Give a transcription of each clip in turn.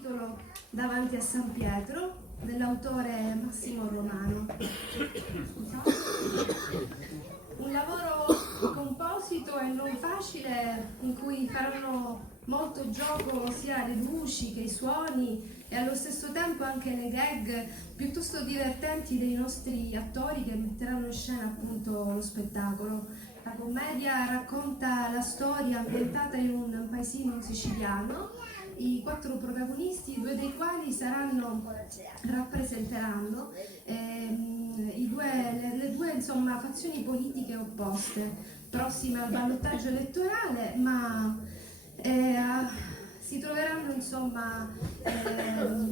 titolo Davanti a San Pietro, dell'autore Massimo Romano. Un lavoro composito e non facile, in cui faranno molto gioco sia le luci che i suoni e allo stesso tempo anche le gag piuttosto divertenti dei nostri attori che metteranno in scena appunto lo spettacolo. La commedia racconta la storia ambientata in un paesino siciliano. I 4 protagonisti, 2 dei quali rappresenteranno le due insomma, fazioni politiche opposte, prossime al ballottaggio elettorale, ma si troveranno insomma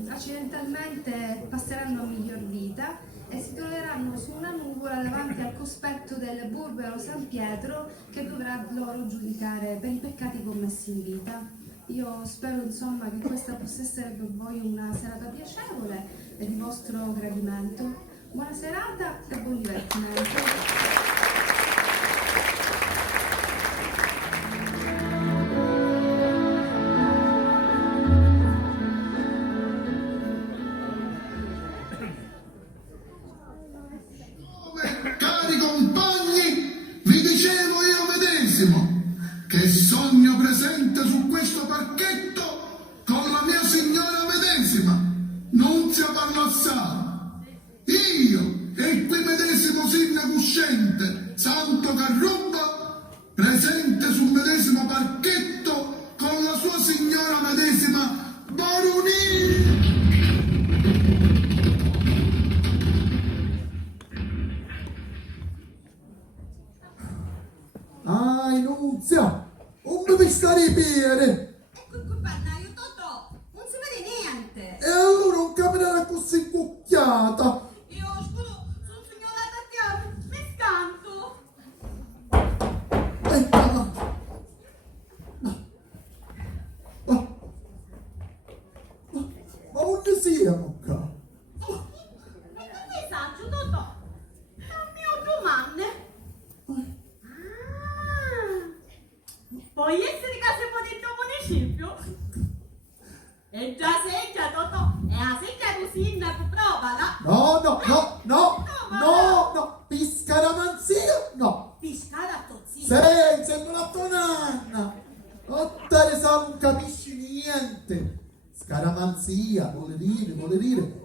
accidentalmente, passeranno a miglior vita e si troveranno su una nuvola davanti al cospetto del Burbero San Pietro, che dovrà loro giudicare per i peccati commessi in vita. Io spero insomma che questa possa essere per voi una serata piacevole e di vostro gradimento. Buona serata e buon divertimento. Che sogno presente su questo parchetto con la mia signora medesima, Nunzia Pallassara. Io e qui medesimo sindaco uscente, Santo Carrubba, presente sul medesimo parchetto con la sua signora medesima, Barunì. Nunzia, non mi stare i piedi! Ecco qui pannaio, Totò, non si vede niente! E allora non capirà così incucchiata! Io, scusa, sono signora Tatiana, mi scanto! Ecco! Ma dove siamo qua? E che saggio, Totò? È un mio domande! Puoi essere capo municipio? E già sei già Totò, e a seggia così sindaco, provala! No, Piscaramanzia, no! Piscare a tozzino! Sei una tonanna! Ottare sa non capisci niente! Scaramanzia, vuole dire,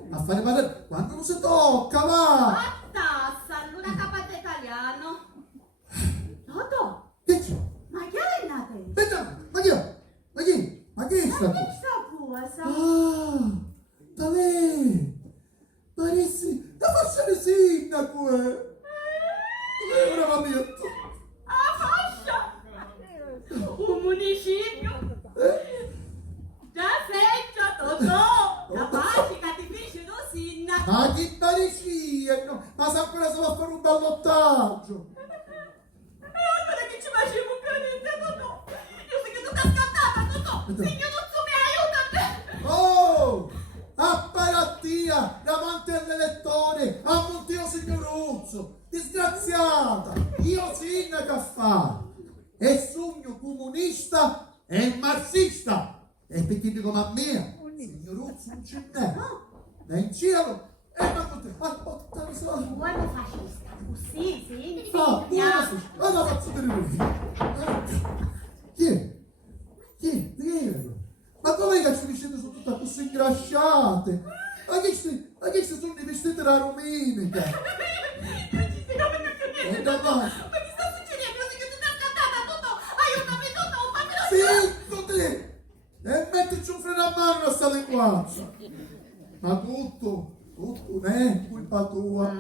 a fare parlare quando non si tocca, va! Attassa, allora capate italiano! Totò! Che c'è? Ma chi è la te? Aspetta, ma chi è? Ma chi è sta Ma cosa? che sta cosa? Ah, da lei! Parissi, da faccia di sindaco, eh! Lei ora va detto! A fascia! Un municipio! Già seccia, Totò! La pace capifici lo sindaco! Ma chi Parissi? No, ma sa ancora se va a fare un ballottaggio! E allora che ci facevo credere, Totò? Io sono tutta scattata, Totò! Signor Nozzo, mi aiuta! Oh! Apparattia davanti all'elettore, a Monteo Signoruzzo, disgraziata, io sindaco a fare, e sogno comunista e marxista, e perché dico ma mia, Signoruzzo non ce n'è, è in cielo, e ma tutte, ascolta, so. Guarda fascista, così, sì, Ma la faccio per lui. Chi è? Chi è? Ma dov'è che ci vestite sono tutte così ingrasciate? Ma che sono i vestiti da domenica? Non ci si capisce più niente, Totò! Ma che sta succedendo? Io sono tutta scattata, Totò! Aiutami, Totò, fammi lo Zitto te! E mettici un freno a mano a sta linguaccia! Ma tutto, colpa tua.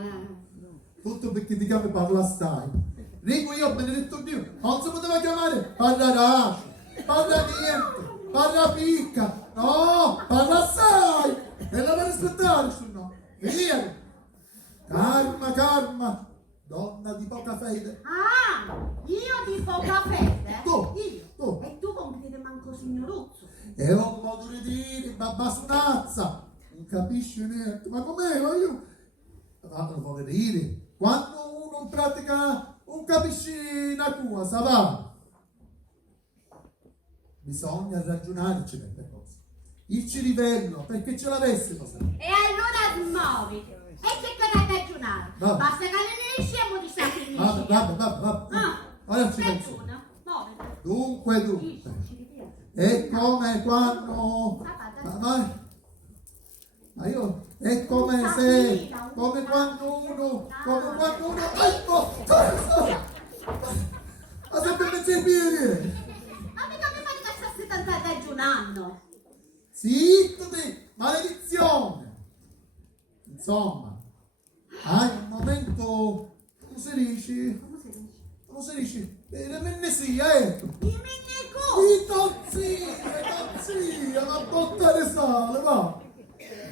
Tutto perché ti chiami parla stai. Dico io, benedetto Dio, non si poteva chiamare parla racio, parla niente, parla picca, no, parla assai. E la per rispettare, se no. Venire. Calma, donna di poca fede. Ah, io di poca fede? Tu. Io? E tu con che manco signoruzzo? È un modo di dire, babbasunazza. Non capisci niente. Ma com'è? Ma io... Ma lo vuole dire. Quando uno pratica, non capisci una cosa, va. Bisogna ragionarci delle cose. il cirivello, perché ce l'avessimo. E allora smuovi. E cercate ad aggiunare. Vabbè. Basta che non riesci a modificare Vabbè. Ora ci penso. Aggiuna. Muoviti. Dunque. È come quando... Ma io... È come se... Come quando uno... Ecco! Ma sempre pensi ai piedi! Ma mica mi fate che stassi tanto ad aggiunando. Zitto te! Maledizione! Insomma, hai un momento... Come si dice? Come si dice? L'ennesia, ecco! Dimmi co. I tozzia, la botta di sale, va!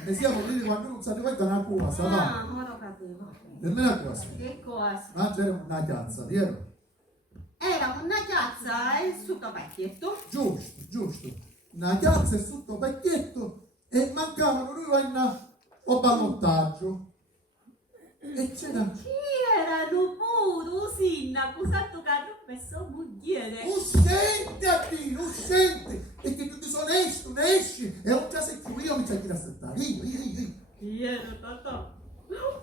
Ne siamo lì quando non sa questa è una cosa, va! Ah, ora lo capivo. Dimmi una cosa, Che cosa? mangiare una cazza, vero? Era una chiazza e il suo vecchietto. Giusto. Una cazza e sotto pacchetto e mancavano lui o ballottaggio. E c'era C'erano pure un sindaco, santo carro per sua moglie. uscente a dire, uscente! E che tu sono onesto, ne esci e un caso più io mi c'è che aspettare. Io. Io ero Totò.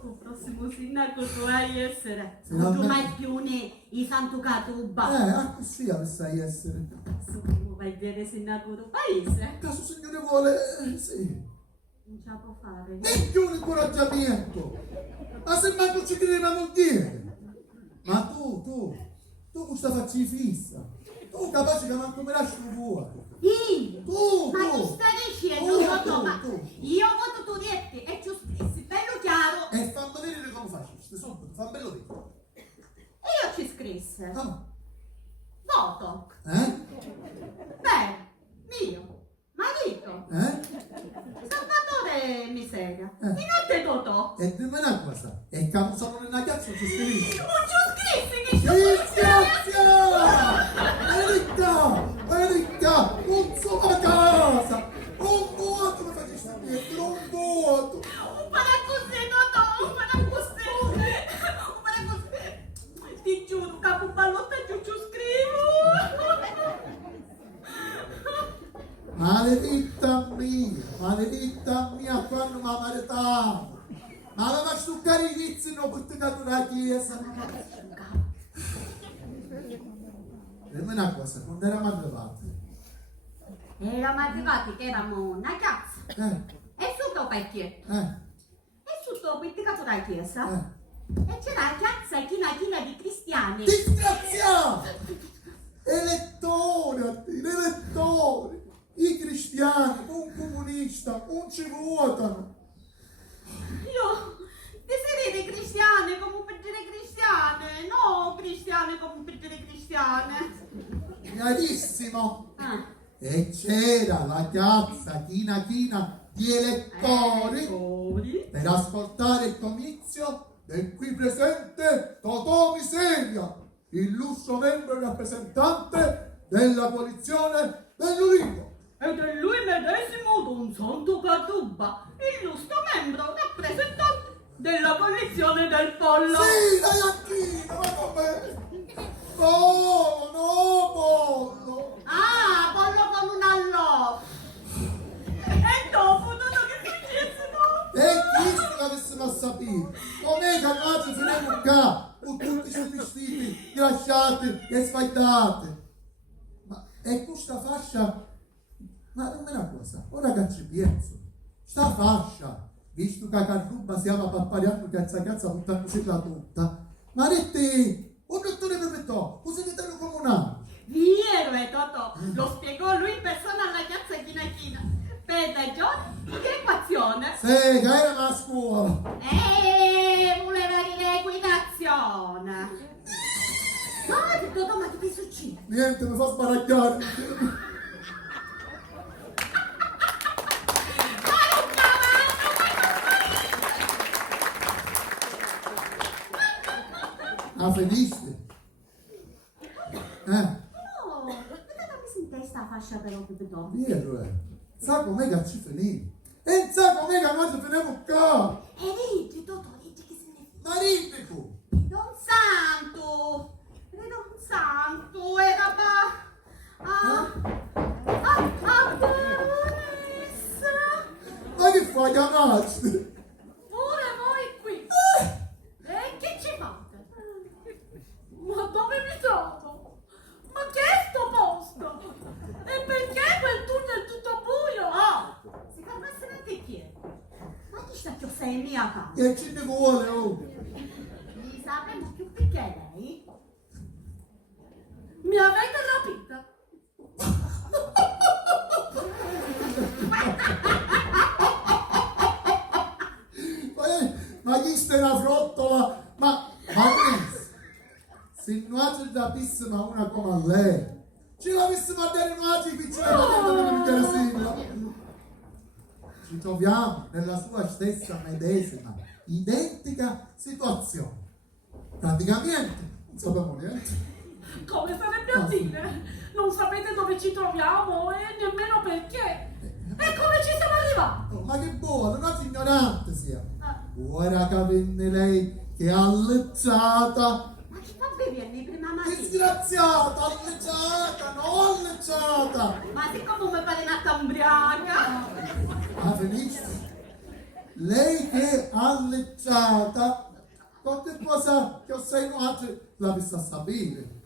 Il prossimo sindaco dovrai essere. Sì, Non tu vabbè. mai più i santo catuba. Così sai essere. Come vai vedere sindaco del paese? Caso signore vuole, sì. Non ce la può fare. E più un incoraggiamento. Ma se manco ci credeva non dire. Ma tu questa facci fissa. Tu capace che manco me lasci fuori. Io? Tu. Ma chi sta dicendo? Totò? Ma tu. io voto tu dietti e ci ho scrissi, bello chiaro. E fammi vedere come faccio. Subito, fammelo dire. E io ci scrissi. Ah, Voto. Beh, mio marito. Salvatore Miseria. Eh. Di notte Totò. E dimmi una cosa. E quando sono nella cazzo ci scrivi. Non ci ho scrissi che ci Verità, un solo casa, un vuoto mi faccio dietro, un vuoto. Un paracosì, Totò, un paracosì. Ti giuro, capo ballottaggio ci scrivo. Maledetta mia, quando mi ha maritato. Ma la faccio toccare i vizi, non portato la chiesa. Dimmi una cosa, quando eravamo arrivati? Eravamo arrivati che eravamo una cazza. E sotto vecchietto. E sotto pizzicato dalla chiesa. E c'era la chiazza china di cristiani. Disgraziato! Elettori, i cristiani, un comunista, un ci votano. Io desidero cristiane come peggiore cristiane, no cristiane come peggiore cristiane. Chiarissimo! E c'era la piazza china di elettori per ascoltare il comizio del qui presente Totò Miseria, illustre membro e rappresentante della coalizione dell'Ulivo. Ed è lui medesimo Don Santo Catuba, illustre membro rappresentante della coalizione del pollo. Sì, dai Acchino, ma come? Pollo! Ah, pollo con un allò. E dopo tutto che successe dopo? E chi se l'avessimo a sapere? Com'è che oggi finiamo qua con tutti questi vestiti lasciati e sfagliati? Ma e questa fascia? Ma dimmi una cosa, ora che ci penso, sta fascia, visto che a Carruba stiamo pappariando cazza buttandosi la tutta, ma dite, un dottore Pepetò, un segretario comunale. Vero, Totò, lo spiegò lui in persona alla piazza china. Aspetta, John, che equazione? Sì, che era la scuola. Voleva dire equitazione. No, Totò, ma che ti succede? Niente, mi fa sbaragliare. Ah, finisse? Oh, perché mi in testa la fascia però che Totò? Vero, sa com'è che ci finì? E sa com'è che noi ci finiamo qua? E leggi, Totò, leggi che significa? Ma dimmi tu! Don Santo, era Adonis. qua chiamarci. Pure voi qui. E che ci fate? Ma dove mi trovo? Ma che è sto posto? E perché quel tunnel tutto buio? Oh, si calmassero anche chi è? Ma chi sta che sei in mia casa? Che ci ne vuole, oh? Mi sappiamo più perché lei? Mi avete rapita? Ma chi sta una frottola? Ma se non ci rapissimo una come a lei, ci l'avessimo a dare nuoci piccoli per ci troviamo nella sua stessa medesima, identica situazione. Praticamente non sappiamo niente. Come sarebbe a dire? Non sapete dove ci troviamo e nemmeno perché. E come ci siamo arrivati? Oh, ma che buono, una ignorante sia. Ora capite lei che è alleggiata. Ma chi fa beverne prima mattina? Disgraziata, alleggiata, non alleggiata. Ma siccome mi pare nata ubriaca? Ma finisce. Lei che è alleggiata, qualche cosa che ho segnato la vista a sapere.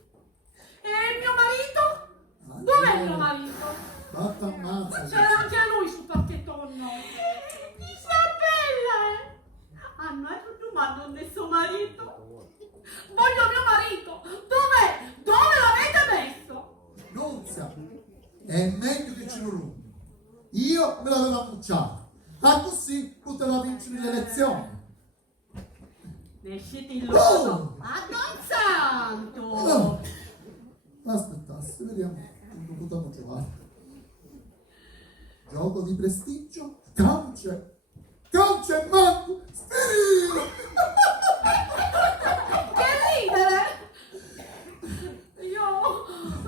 E mio marito? Dov'è il mio marito? Batta ammazza. C'era anche lui sul parchettone. Isabella! A noi tutto ma non è suo marito. Voglio mio marito! Dov'è? Dove l'avete messo? Nunzia, è meglio che ce lo rubi. Io me l'avevo annunciato. Ma così poteva vincere le elezioni. Ne uscite in lodo. Adon santo! Oh. Aspettassi, vediamo come potremmo trovare. Gioco di prestigio, calce e manco, spirino! Che ridere! Io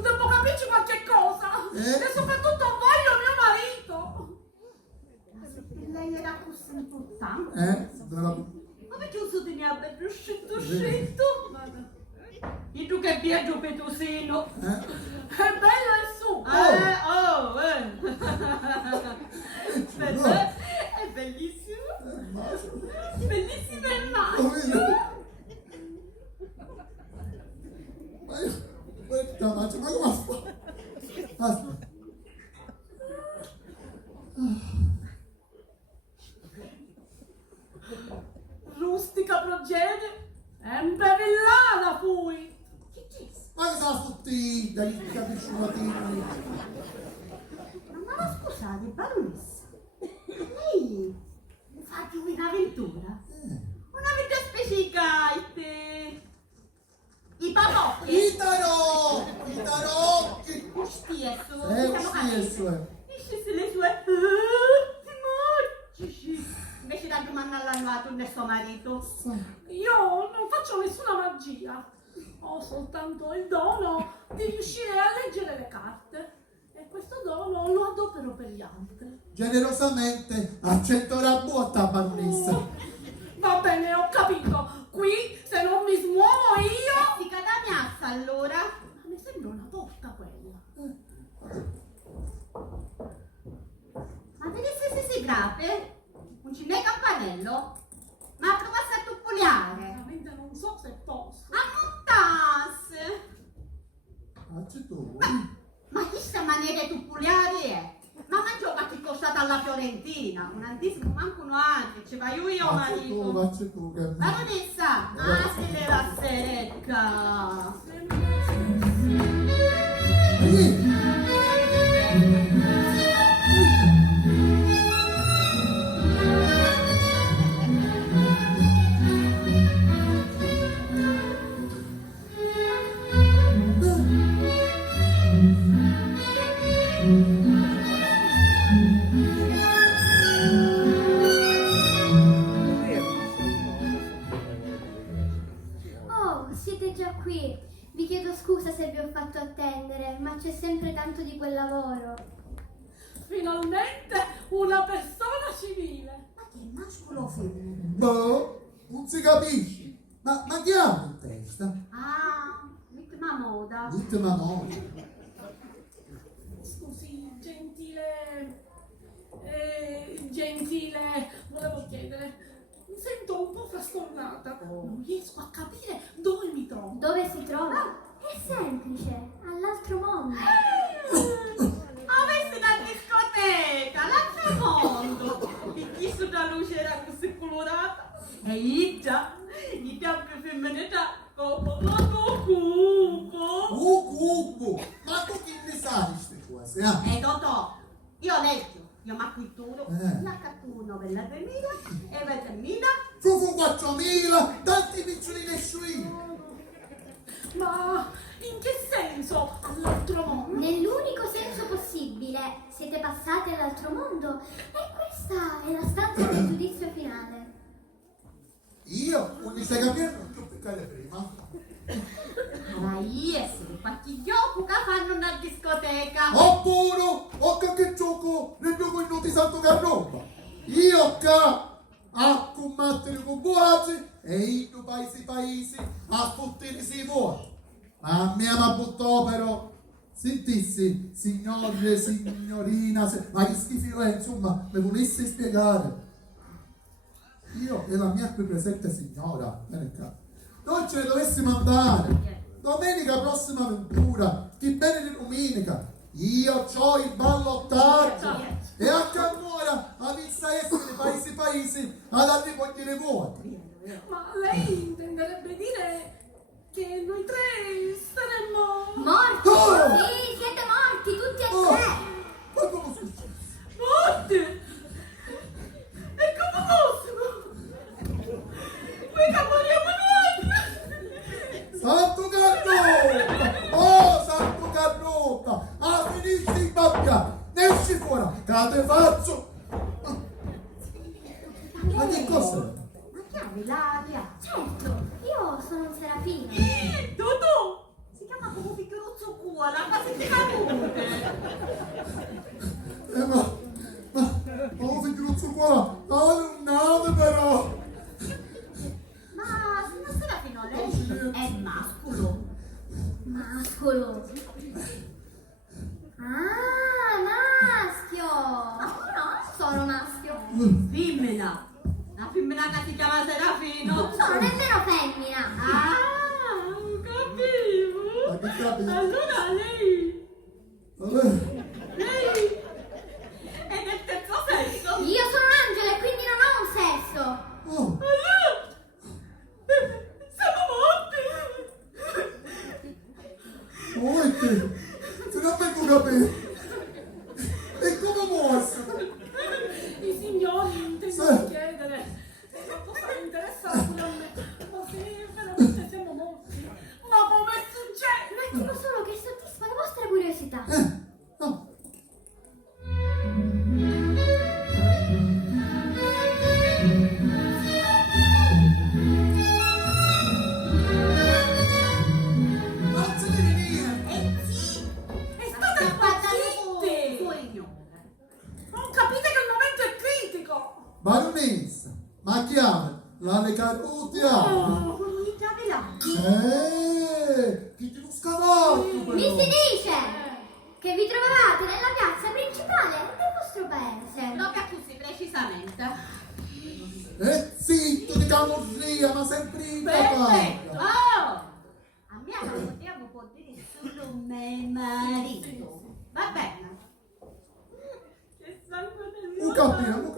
devo capirci qualche cosa. E soprattutto voglio mio marito. Ma se per lei era così importante. Come ti uso di ne abbia scritto? E tu che viaggio petusino? È bello il suo. È bellissimo. Bellissimo il maso. Ma come fa? Aspetta. Rustica progenie. È un bevillana fui. Ma che sono tutti dai capicciolati? Ma scusate, baronessa, lei fa più un'avventura? Un'avventura specificate? I papocchi? I tarocchi! Stiesso, Stiesso. se le sue magici. Invece da domanda all'annuato nel suo marito. Io non faccio nessuna magia. Ho soltanto il dono di riuscire a leggere le carte. E questo dono lo adopero per gli altri. Generosamente accetto la botta, baronessa. Va bene, ho capito. Qui, se non mi smuovo io... Si cadamiazza allora? Ma mi sembra una porta quella. Ma vedesse se si grape? Un cinè campanello? Ma provasse a tuppuliare? Veramente non so se posso. A montasse! Accetto. Ma chi sa maniera tuppuliare è? Ma mangiò che costata alla Fiorentina? Un antissimo, manco un altro, ci vai io marito. Accetto. Baronessa, ma se le la secca! Oh, siete già qui. Vi chiedo scusa se vi ho fatto attendere, ma c'è sempre tanto di quel lavoro. Finalmente una persona civile. Ma che mascolo o femmina? Boh, non si capisce. Ma chi ha in testa? Ah, l'ultima moda. L'ultima moda. Scusi, gentile sfornata. Non riesco a capire dove mi trovo. Dove si trova? È semplice, all'altro mondo. Avessi la discoteca, l'altro mondo. E chi su da luce era così colorata? E Ida, i tempi femminilità, come la tua cubo. Cubo! Ma tu che ne sai queste cose? E Totò, io ho letto, io mi acquitturo, la accattuno per la 2000 e per 3000. Fu 4.000, tanti picciolini e sciuini. Ma in che senso all'altro mondo? Nell'unico senso possibile, siete passati all'altro mondo e questa è la stanza del giudizio finale. Io non mi stai capendo, non ti ho peccare prima. Ma io essere qualche gioco che fanno una discoteca. Oppure, che gioco nel gioco in noti santo che roba. Io che a combattere con boazi e in paesi a fottersi fuori. Ma a me mi buttò però. Sentissi, signore, signorina, ma che schifo è, insomma, me volessi spiegare. Io e la mia qui presente signora, vieni qua. Noi ce ne dovessimo andare. Domenica prossima avventura, chi bene di domenica. Io c'ho il ballottaggio. E anche ancora a vista essere paesi ad arrivare voti. Ma lei intenderebbe dire che noi tre saremmo Morti! Oh! Sì, siete morti, tutti e Oh! tre! Ma come è successo? morti! E come fossimo? Qui che moriamo noi! Santo Carnota! Oh, Santo Carnota! Ah, finisci in babbia! Ne esci fuori! Che te faccio? Ma che cosa? Ma chiami l'aria? Certo, io sono un serafino. Totò! Si chiama come piccoluzzo cuore, quasi ti cadute. Ma ho figlio qua! Non nave però! Ma signor Serafino, lei è mascolo. Mascolo. Ah, maschio! No, sono maschio. Femmina. Una femmina che si chiama Serafino. Sono nemmeno femmina. Ah, capivo. Ma che capi? Allora lei Vabbè. è nel terzo senso. Io sono un angelo e quindi non ho un sesso. Oh, Allora, siamo morti. oh, che? Se non vengo capire! E come muosso? I signori intendono Sì. chiedere se qualcosa vi interessa pure a me. Ma se veramente siamo morti. Ma come succede? Dico solo che soddisfa la vostra curiosità. No. Non si deve dire! Sì. È stata impazzite! Non capite che il momento è critico! Baronessa, ma chiama la legarutia! Oh, Mi chiami là. Chi ti lo scavalco Mi si però! dice che vi trovavate nella piazza principale del vostro paese. Proprio così, precisamente. Zitto di camorria, ma sempre in Perfetto. papà! Oh! A me non potevo può dire solo mio marito. Va bene. Che sangue del Non capiamo.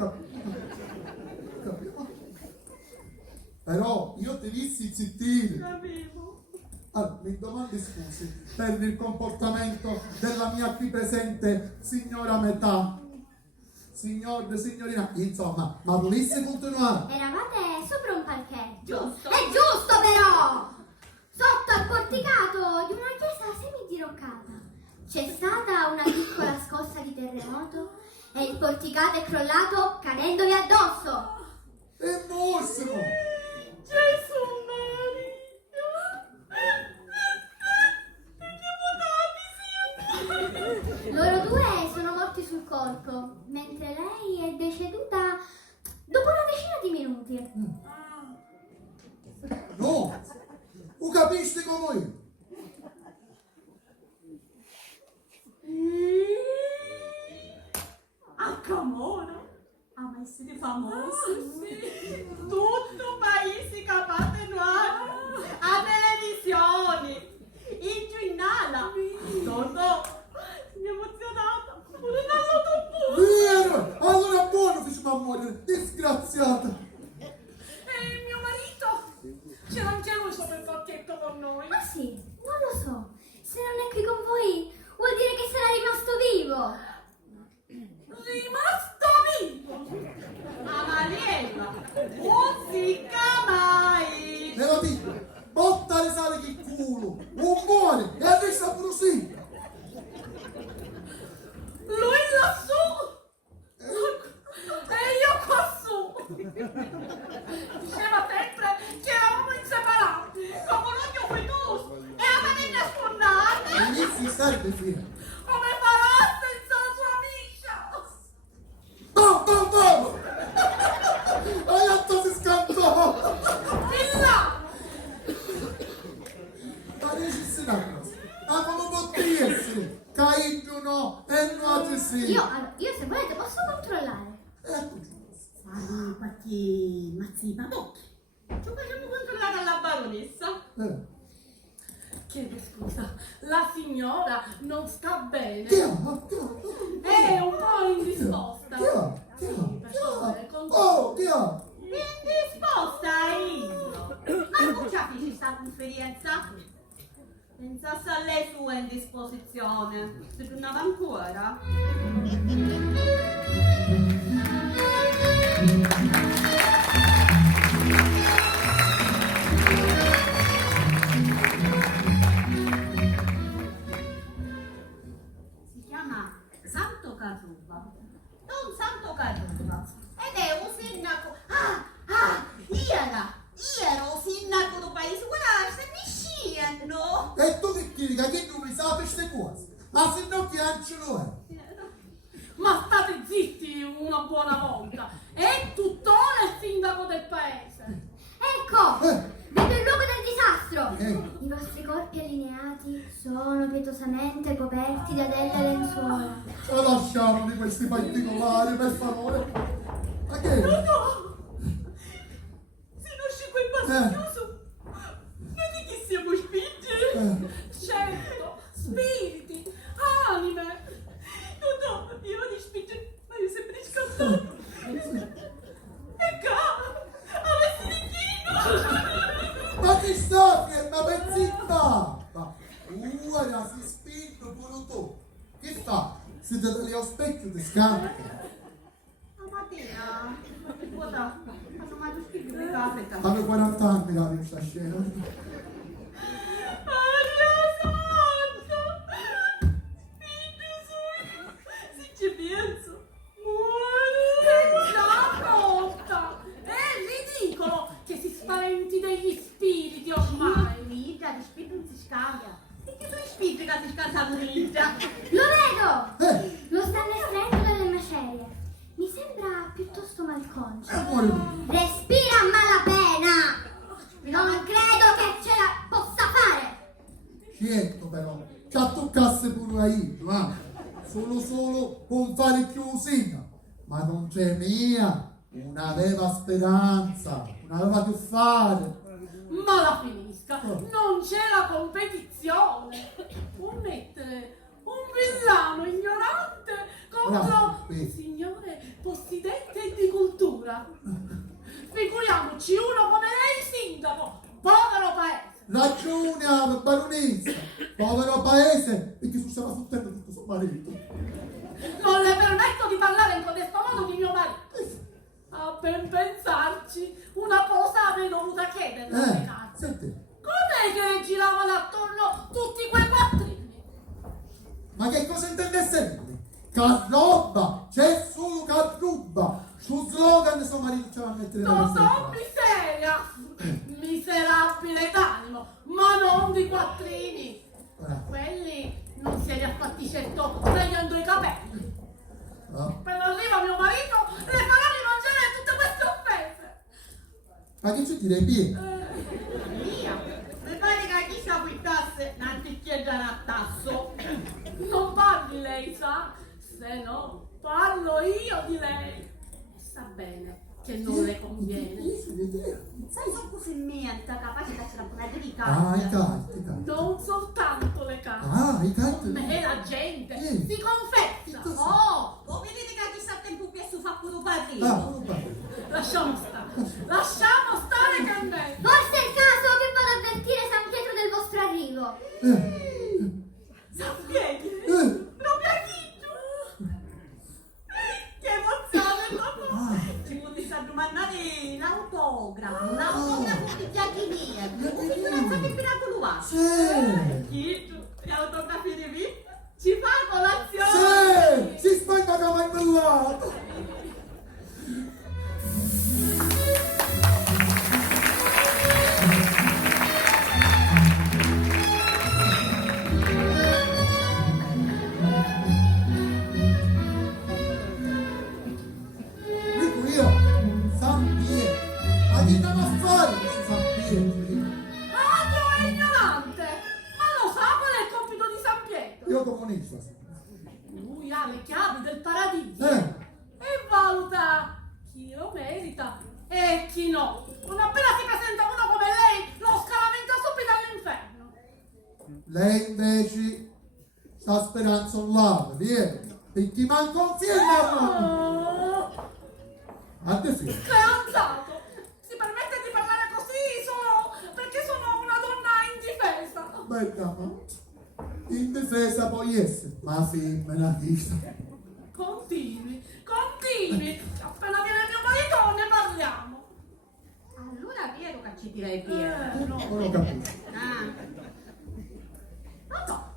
Però io ti dissi zittire. Capivo. Allora, mi domandi scusi per il comportamento della mia qui presente signora metà. Signorina, insomma, ma volessi continuare? Eravate sopra un palchetto. Giusto. È giusto però! Sotto al porticato di una chiesa semidiroccata. C'è stata una piccola scossa di terremoto e il porticato è crollato cadendovi addosso. E morsimo! Gesù Maria! Loro due sono morti sul colpo, mentre lei è deceduta dopo una decina di minuti. No! Tu capisci come io? A Camona? Ah, ma siete famosi? Sì. Tutto paese capace nuovo, a televisione, in giornale. No, mi è emozionata, pure dall'autobus. Vero! Allora buono facciamo a morire, disgraziata! E il mio marito? C'era anche lui sopra il pacchetto con noi. Ma sì, non lo so. Se non è qui con voi, vuol dire che sarà rimasto vivo. Rimasto vivo! A Mariella, non si mai. E lo dico, botta le sale che culo, non muore e adesso a brusita! Lui lassù! E io quassù! Diceva sempre che eravamo inseparati! Come non ti ho veduto, e a me ne nascondate. Inizi serve fino! Come farà senza la sua amica? No, no, no! La gatta si scattò! Villano! Ma dici una cosa, ma come può essere? Caino no, e nuoto sì! Io se volete posso controllare. Ecco, Fare qualche mazzi padotti. Ci facciamo controllare alla baronessa. Chiedo scusa, la signora non sta bene? Chi è? È un po' indisposta. Per favore, Oh, chi è? Indisposta io. Ma non ci capisci sta conferenza? Pensasse a lei sua indisposizione. Si tornava ancora? Si chiama Santo Carruba. Don Santo Carruba. Ed è un sindaco. Ero un sindaco del paese. Guarda, se mi sciano. E tu che chiedi che non mi sa queste cose? Ma se no chi ce lo è? Ma state zitti una buona volta! È tuttora il sindaco del paese! Ecco! Vedo il luogo del disastro! Eh. I vostri corpi allineati sono pietosamente coperti da delle lenzuola. Ma lasciamo di questi particolari, per favore. Ma che? No! Se non esce quel passaggio, vedi che siamo spinti? Certo, spiriti, anime! No, io di spinge, ma io sempre scattato. Ecco, avessi l'inchino! Ma chi sta? Che è una pezzina? Ora si spinge pure tu. Che fa? Siete lì allo specchio di scambio. Ma Mattia, guarda, hanno mai lo spirito di capita. Avevo 40 anni la questa scena. Aria santa! Spinge su! Se ci penso, muore! Già pronta! È ridicolo che si spaventi degli spiriti ormai! Ligia, di spirito non si scambia. E che sono i spiriti che si scansano Ligia? Lo vedo! Lo stanno estraendo dalle macerie. Mi sembra piuttosto malconcio. Amore mio. Respira a malapena! Non credo che ce la possa fare! Certo però, ci attoccasse pure a io, ma solo con fare chiusina. Ma non c'è mia, non aveva speranza, non aveva che fare. Ma la finisca! Non c'è la competizione! Può mettere un villano ignorante contro Bravo, un sì. signore possidente di cultura! Figuriamoci uno come lei, sindaco! Povero paese! Ragione, baronessa, povero paese, e che si stava fottendo tutto suo marito. Non le permetto di parlare in codesto modo di mio marito! A ben pensarci, una cosa avrei dovuta chiederle alle carte. Senti, Com'è che le giravano attorno tutti quei quattrini? ma che cosa intendesse dire? Carroba, c'è solo carruba. Su slogan suo marito ce la mettere Totò miseria! Miserabile d'animo, ma non di quattrini! Quelli non se li ha fatti certo tagliando i capelli! Appena arriva mio marito, le farò rimangiare tutte queste offese! Ma che ci direi Pia? Via, mi pare che chi si acquittasse non ti chiedere a tasso. Non parli lei, sa? Se no, parlo io di lei! che non le conviene. Sai, sono così mente, capace di essere una di Ah, i carte. carte, i carte. Non soltanto le carte. Ah, i carte. Ma la gente si confessa. Oh, o vedete che chi sta a tempo qui su fa pure Ah, partito. non va. Lasciamo stare. Lasciamo stare candele. Forse è il caso che vado a avvertire San Pietro del vostro arrivo. Sappiete? Eh. Proprio a Chiccio. Che emozione, papà. Ci vuoi domandare l'autografo di Giacchini. Un figurezza che miracolo va. Sì. Chiccio, le autografie di me? Ci fa colazione. Sì, si spagna come imbellato. Dico io, San Pietro. Ma che andiamo a fare questo San Pietro? Ah, tu è ignorante. Ma lo sa qual è il compito di San Pietro? Io comunista. Lui ha le chiavi del paradiso e valuta chi lo merita e chi no. Non appena si presenta uno come lei, lo scalamenta subito all'inferno. Lei invece sta speranza là, vieni. E ti manca un figlio. Oh, A te figlio. creanzato! Si permette di parlare così solo perché sono una donna indifesa. Bella, ma in difesa puoi essere, ma femmina chissà. Continui. Appena viene mio marito ne parliamo. Allora Piero che ci tira i piedi. No. Non ho capito. Ah. No.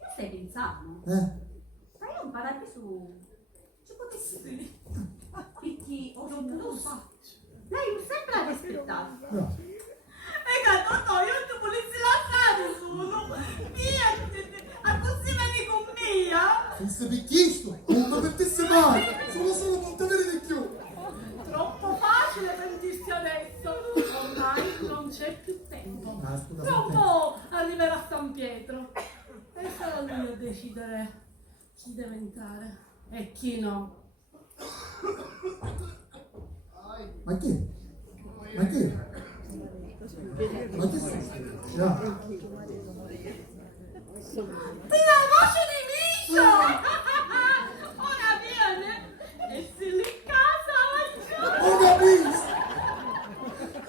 Io stai pensando? Sai un paradiso ci potessi perché ho rompito. Lei sempre l'ha rispettato. No. No, io ti volessi lasciare solo. Niente, a così veni con mia. Senza picchisto, non lo pentisse mai. Solo non te vedi di più. Troppo facile pentirsi adesso. Ormai non c'è più tempo. Ah, scusa, Tra un po' arriverà San Pietro. E sarà lui a decidere chi deve entrare e chi no. Ma che? Ma che? Ma che succede? Già. La voce di Miscio! Ora viene e si li casa Ho capito!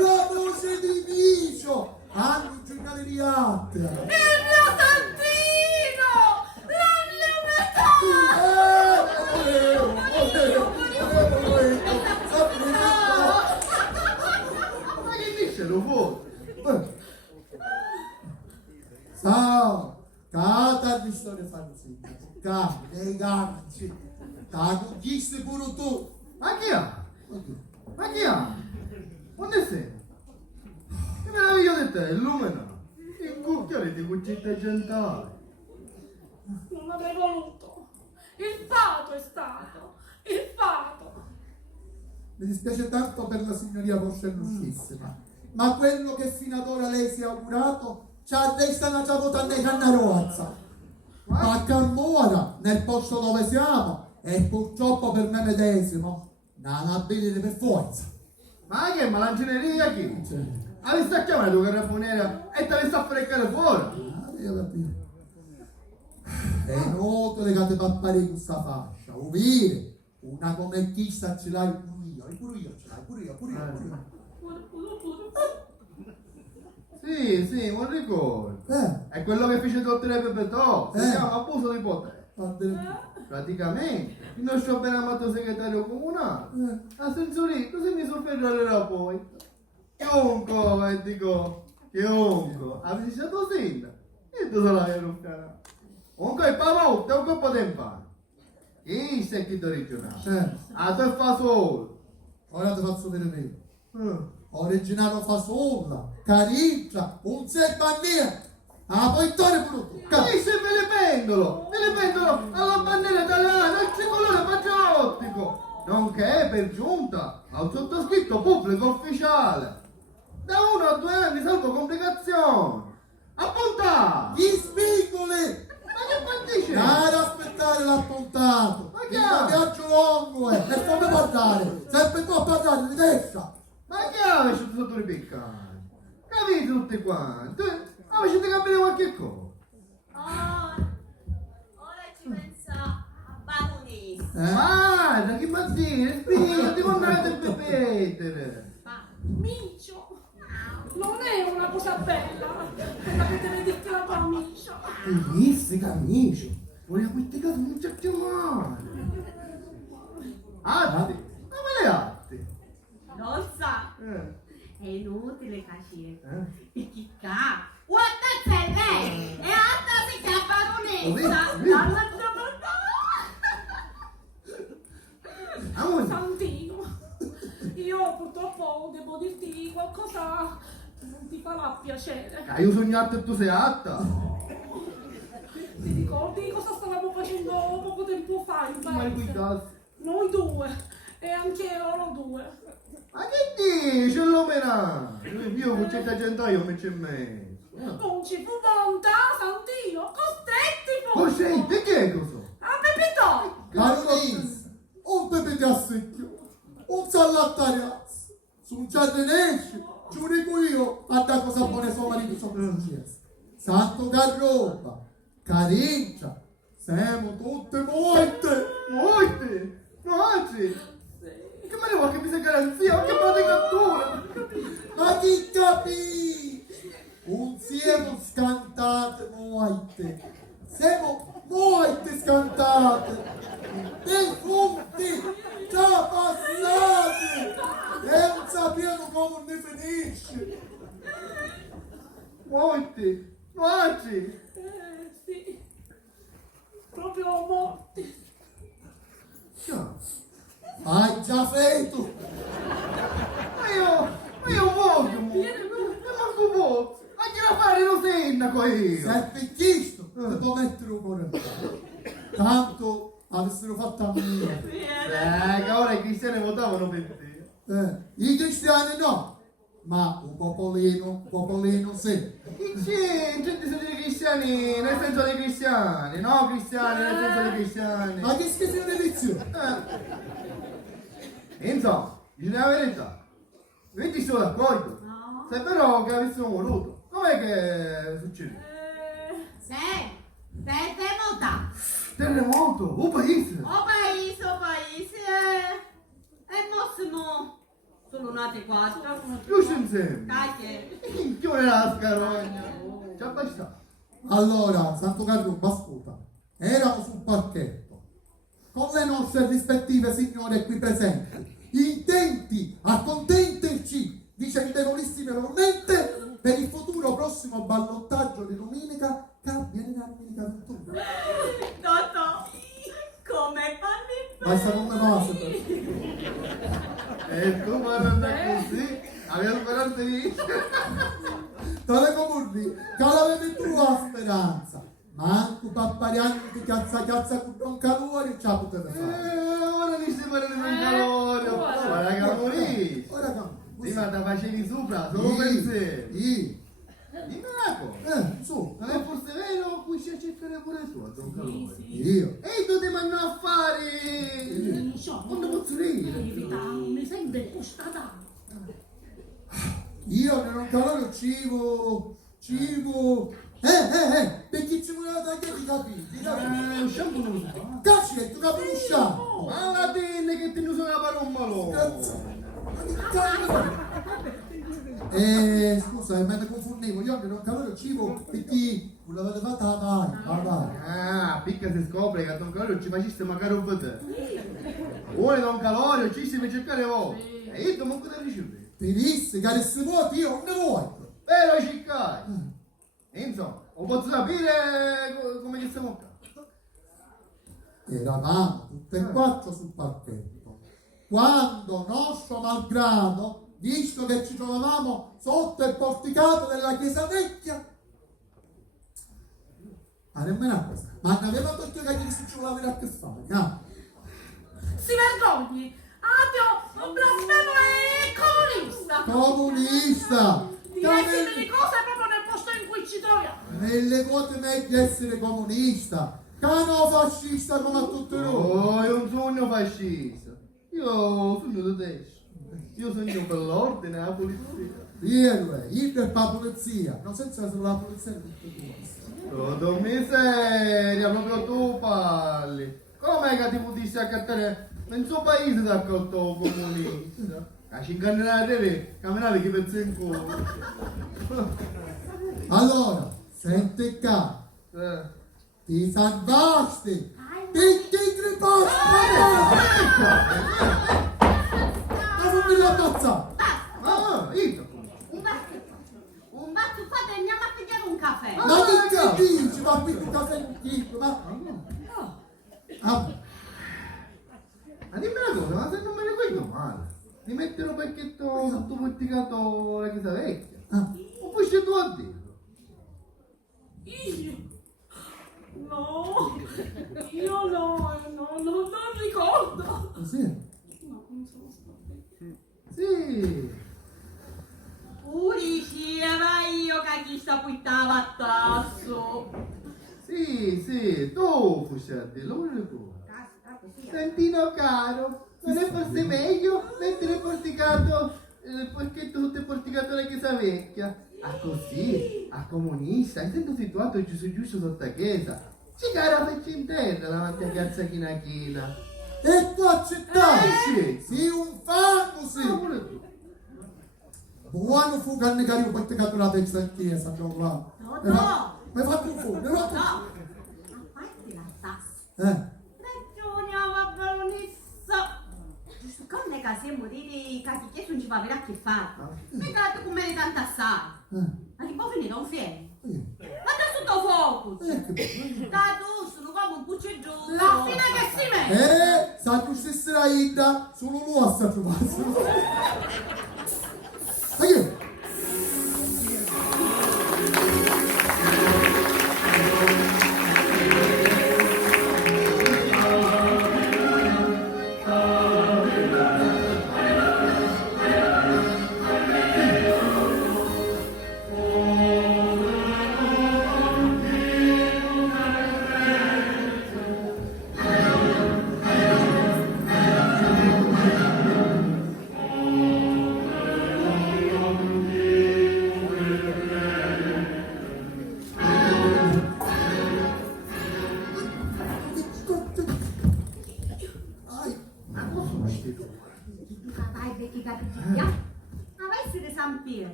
La voce di Micio! Anni giornale di arte! Il mio santino! La mia metà! Ma che dice lo fuori? Ciao! Cata di storia fanzina! Cami, dei ganci! Ta conquisti pure tu! Ma chi ha? Ma chi ha? Quando sei? Che meraviglia di te, illumina! In cucchiare di cucciette gentali! Non avrei voluto. Il fato è stato. Il fato. Mi dispiace tanto per la signoria Porcelloscissima, ma quello che fino ad ora lei si è augurato ci addesta una ciavota nei cannarozza. Ma Camora, nel posto dove siamo, e purtroppo per me medesimo, non abilite per forza. Ma che malangineria chi? Cioè, Avevi sta chiamare tu carabiniera e te ne sta a freccare fuori! io capito. È inutile che ti pappari con questa fascia, ubire, una come chissà ce l'hai pure io ce l'hai, pure io. Sì, non ricordo. È quello che fece dottore Pepe To, si chiama abuso di potere. Praticamente, il nostro ben amato segretario comunale ha censurito, così mi soffermerà poi. Chiunque, chiunque, ha visitato sindaco, e tu solo hai ruccato. Comunque il pavotto è un colpo di impano. Chi sei chi originale? A te fa solo. Ora ti faccio vedere me. Originale fasolla, cariccia, un serpannino. Ah, poi torni pure tu. Chi sei Filipendolo alla bandiera italiana, al tricolore patriottico, nonché per giunta al sottoscritto pubblico ufficiale. Da 1 a 2 anni salvo complicazioni. Appuntate! Gli spigoli! Ma che dice? Dai ad aspettare l'appuntato. Ma che Il ha? viaggio lungo è. E come parlare, sempre tu a parlare di testa. Ma che avete sotto i peccati? Capite tutti quanti? Avete capire qualche cosa? Ora ci pensa a baronessa. Guarda, che mazzine, spiegati con andate a bevetere. Mincio, non è una cosa bella quella che deve dirti la tua amica. Bellissimo camicio, voglio queste cose non c'è più male. Atti, ma le atti? Rossa, è inutile cacere. Eh? E chi ca? Guarda c'è lei! E altra si chiama baronessa! Vedi? Dalla Amore, Santino, io purtroppo devo dirti qualcosa che non ti farà piacere. io sognato e tu sei atta. Ti ricordi cosa stavamo facendo poco tempo fa in Ma paese? guidassi. Noi due e anche loro due. Ma che dici, l'omena? Io con certa gente io mi ci metto. Non ci fu bontà, Santino, costretti fu. Cos'è? Che cosa? A Pepito! Baronessa, un pepe cassecchio, un sallattariazzo, su un giardinesce, ci unico io a da cosa buona suo marito sopra non ci è. Santo Garroba, Carincia, siamo tutte morte. Morte? Morte? Che me ne vuoi che mi sei garanzia? Che me ne cattura? Ma chi capisce? Un siamo scantate morte. Siamo morte scantate. Defunti, già passate. E non sappiamo come ne finisce. Morte? Morte? Sì, proprio morti. Hai già fatto. Ma io voglio! E manco posso! Ma che la fare lo sindaco io? Sei picchista, ti può mettere un cuore. Tanto avessero fatto a me. Che ora i cristiani votavano per te. I cristiani no, ma un popolino sì. Che c'entra di essere cristiani nel senso dei cristiani? No, cristiani nel senso dei cristiani. Ma che schifo di vizio? Insomma, dici la verità. Vedi sono d'accordo? No. Se però che avessimo voluto, com'è che succede? Se terremoto. Terremoto, un paese! O paese. E mo siamo solo nati quattro. Chiusi insieme! Cacche. Chi vuole la scarogna? Ci ha passato. Allora, Santo Carlo, ascolta, eravamo sul parchetto con le nostre rispettive signore qui presenti, intenti a contenterci vicendevolissime per il futuro prossimo ballottaggio di domenica che avviene da domenica 21. Totò, come fanno Ma sta come base E tu guarda così, avevo speranza di... Tale comurdi, che l'avevi tu la speranza. Manco pappariani di cazza con Don Calore ci ha potuto fare. Ora mi stai parlando di un calore, ora che morì. Ora che Prima te facevi sopra, solo pensieri. Dimmi una cosa, su, non è forse vero che ci accettare pure tu a Don Calore? io. E tu ti mando a fare... Quando posso dire? Mi sembra costata. Io non calore cibo. Perché ci voleva tagliare i capelli. Un shampoo non lo so. Cacci che tu capisci? Ma la tenne che ti usa la paromma Scusa, me ne confondevo, io non calore cibo perché non l'avete fatta la vai. Ah, picca si scopre che a Don Calorio ci facesse magari un po' te. Vuole Don Calorio, ci si per cercare voi. E io comunque te ricevere. Per disse che adesso vuoti io non ne vuoi. Però ciccai. Insomma, lo posso sapere come che siamo qua. Eravamo tutte e quattro sul parchetto. Quando, nostro malgrado, visto che ci trovavamo sotto il porticato della chiesa vecchia, ma nemmeno questo, ma ne aveva detto che gli si ci voleva avere a che fare, no? Si vergogni! Adio, un blasfemo e comunista! Comunista! Diresti delle cose proprio nel posto in cui ci troviamo! Nelle quote meglio essere comunista, che no fascista come a tutti noi. Oh, è un sogno fascista. Io sogno di destra. Io sogno per l'ordine e la polizia. Io per la polizia, non senza essere la polizia è tutto tuo. Tutto miseria, proprio tu parli. Com'è che ti potissi accattare nel suo paese da accolto comunista? A 5 anni da te, camminare che pezzo in culo. Allora, senti qua, ti salvasti, ti crepasti, ma non mi l'ammazza. Ah, io. Un battuffato e andiamo a pigliare un caffè. Ma che dici? Ma qui tu cosa in ma... Ah, Ma dimmi una cosa, ma se non me ne ricordo male, ti mettere un pacchetto sotto porticato la chiesa vecchia? O poi c'è tu a dire? Io? No, io non ricordo. così? No, non sono stata. Sì. Diceva io che chi sta puttava a tasso. Sì, tu fussi a dire, lo voglio tu. Santino caro, non è forse meglio mettere il porchetto sotto il porticato della chiesa vecchia? Ah così, a comunista, essendo situato giusto sotto la chiesa, ci cara faccia in terra davanti a piazza China China. E tu accettavi? Sì. Sì, un fango, Ah, sì. pure tu. Buono fu che ne carico porticato la testa in chiesa, non là. No. Mi hai fatto un fuoco, mi hai fatto un No, fuoco. a parte la tassa. Ragione, la baronessa. Come che se morire, che chi non ci va a vedere a che fare? Peccato come le tante assai. Ma che poi finire un fieno. Ma da sotto fuoco. Da tu, sono come un buccio giù. La fine che si mette. Sa tu stessa Ida, solo lui a sta trovando. Ma che?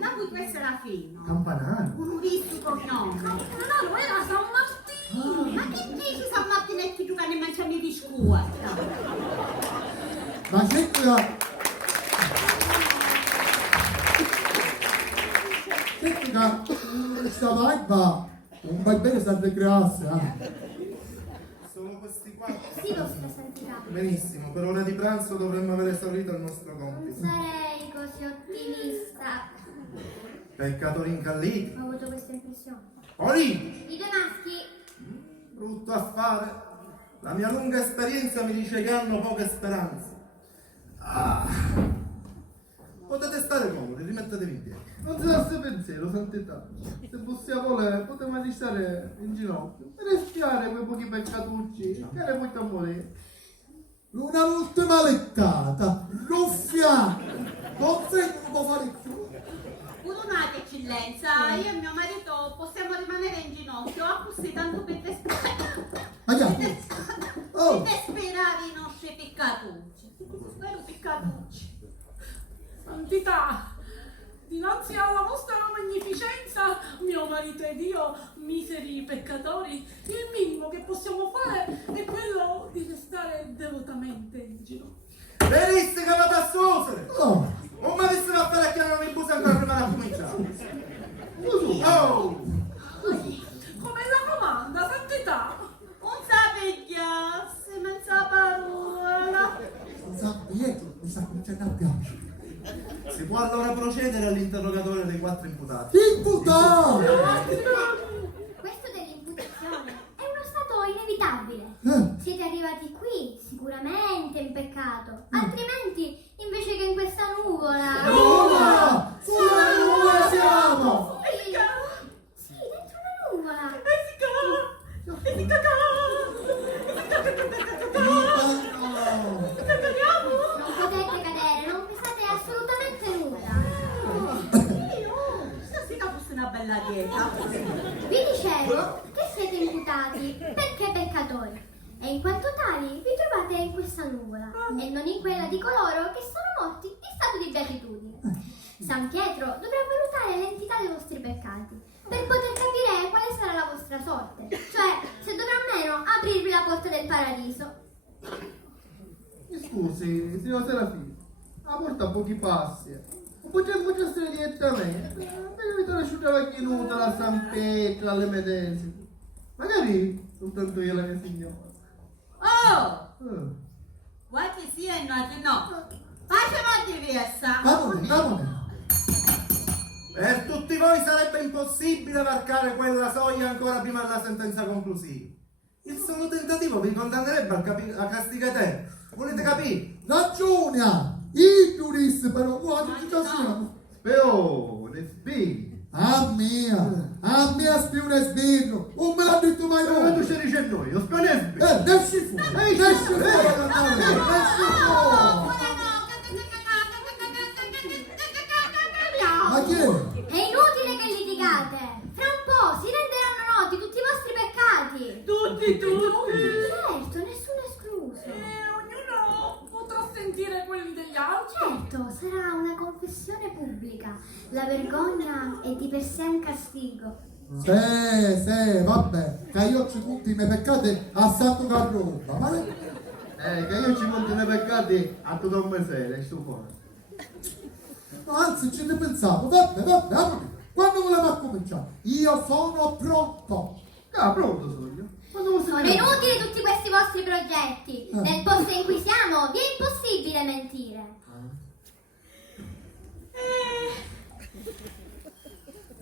La cui essere fino. Campanaro. Un visto cognome. No, non era San Martino. Ma che dici San Martinetti tu che ne mangiami di scuola? Ma senti che... Senti che questa vibe un bel bene sempre grazie, Sono questi qua. Sì, vostra santità. Benissimo, per ora di pranzo dovremmo aver esaurito il nostro Non compito. sarei così ottimista. Peccatori incalliti. Ho avuto questa impressione. Olì! I due maschi? Brutto affare. La mia lunga esperienza mi dice che hanno poche speranze. Ah. Potete stare comodi, rimettetevi in piedi. Non si dà pensiero, santità. Se possiamo potremmo restare in ginocchio per espiare quei pochi peccatucci che ne poi a morire. Una ultima leccata, ruffiano, non sei non può fare più. Un'altra eccellenza, io e mio marito possiamo rimanere in ginocchio, così tanto per Ma già, oh, desperare i nostri peccatucci. Spero peccatucci. Santità, dinanzi alla vostra magnificenza, mio marito ed io, miseri peccatori, il minimo che possiamo fare è quello di restare devotamente in ginocchio. Venisse che vado a suocere! oh, Non mi avessero a fare a chiamare in busa ancora prima di cominciare! Oh! Come la comanda, santità? Un sapegliasse, non sa parola. non sa Pietro, mi sta cominciando a piacere. Si può allora procedere all'interrogatorio dei 4 imputati. Imputato! Questo dell'imputazione è uno stato inevitabile. Siete arrivati qui sicuramente in peccato, altrimenti invece che in questa nuvola. Nuvola! Sulla nuvola siamo! Sì, dentro una nuvola. Imparato! chiesa. Vi dicevo che siete imputati perché peccatori e in quanto tali vi trovate in questa nuvola e non in quella di coloro che sono morti in stato di beatitudine. San Pietro dovrà valutare l'entità dei vostri peccati per poter capire quale sarà la vostra sorte, cioè se dovrà o meno aprirvi la porta del paradiso. Mi scusi, signor Serafino, la porta a pochi passi. Non possiamo essere direttamente. Devi lasciare la chinuta, la San Pietro, alle medesime. Magari soltanto io e la mia signora. Oh! Eh. Vuoi che sia e no? Facciamo di riessa! Vamone. Per tutti voi sarebbe impossibile varcare quella soglia ancora prima della sentenza conclusiva. Il solo tentativo vi condannerebbe a castigo eterno. Volete capire? Ragione ha! I giuristi però, guarda che siamo. Speone, spini. A mia spione sbirro, non me l'ha detto mai Ma tu voi. ci dice noi, io spone spini. Esci fuori, esci fuori, Ma chi è? È inutile che litigate, fra un po' si renderanno noti tutti i vostri peccati. Tutti! Certo, nessuno escluso. Ognuno potrà sentire quelli degli altri. Certo, sarà una confessione pubblica. La vergogna è di per sé un castigo. Sì, vabbè, che io ci conti i miei peccati a Santo Carrobba, ma Che io ci monto nei peccati a tutto un mese, sto fuori. anzi ci ne pensavo, vabbè, quando volevamo cominciare? Io sono pronto. Ah, pronto sono io. Quando vuoi Sono sapere? inutili tutti questi vostri progetti. Nel posto in cui siamo vi è impossibile mentire.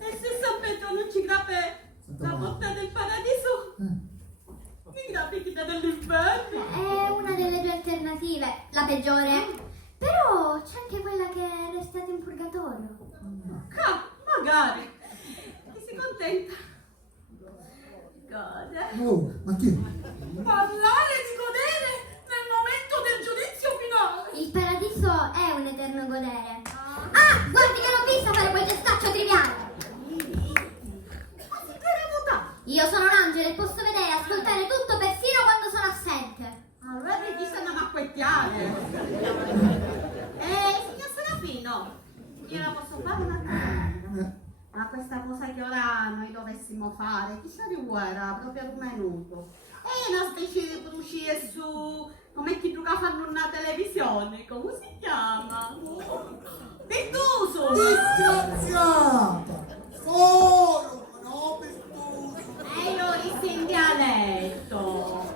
E se San Pietro non ci grappe la porta del paradiso, mi grappi chi dell'inferno. È una delle due alternative, la peggiore. Però c'è anche quella che restate in purgatorio. Magari. Chi si contenta? Gode. Oh, ma chi? Parlare di godere nel momento del giudizio finale. Il paradiso è un eterno godere. Ah, guardi che l'ho vista fare quel gestaccio triviale. Ma si terremotato. Io sono un angelo e posso vedere e ascoltare tutto persino quando sono assente. Allora chi se ne macquettiare? Signor Serafino, gliela posso fare una domanda? Ma questa cosa che ora noi dovessimo fare, chissà di era proprio un minuto. È una specie di brucie su, come chi gioca fanno una televisione, come si chiama? Perduso! Disgraziata! Solo, no, perduto! E io rissi in dialetto.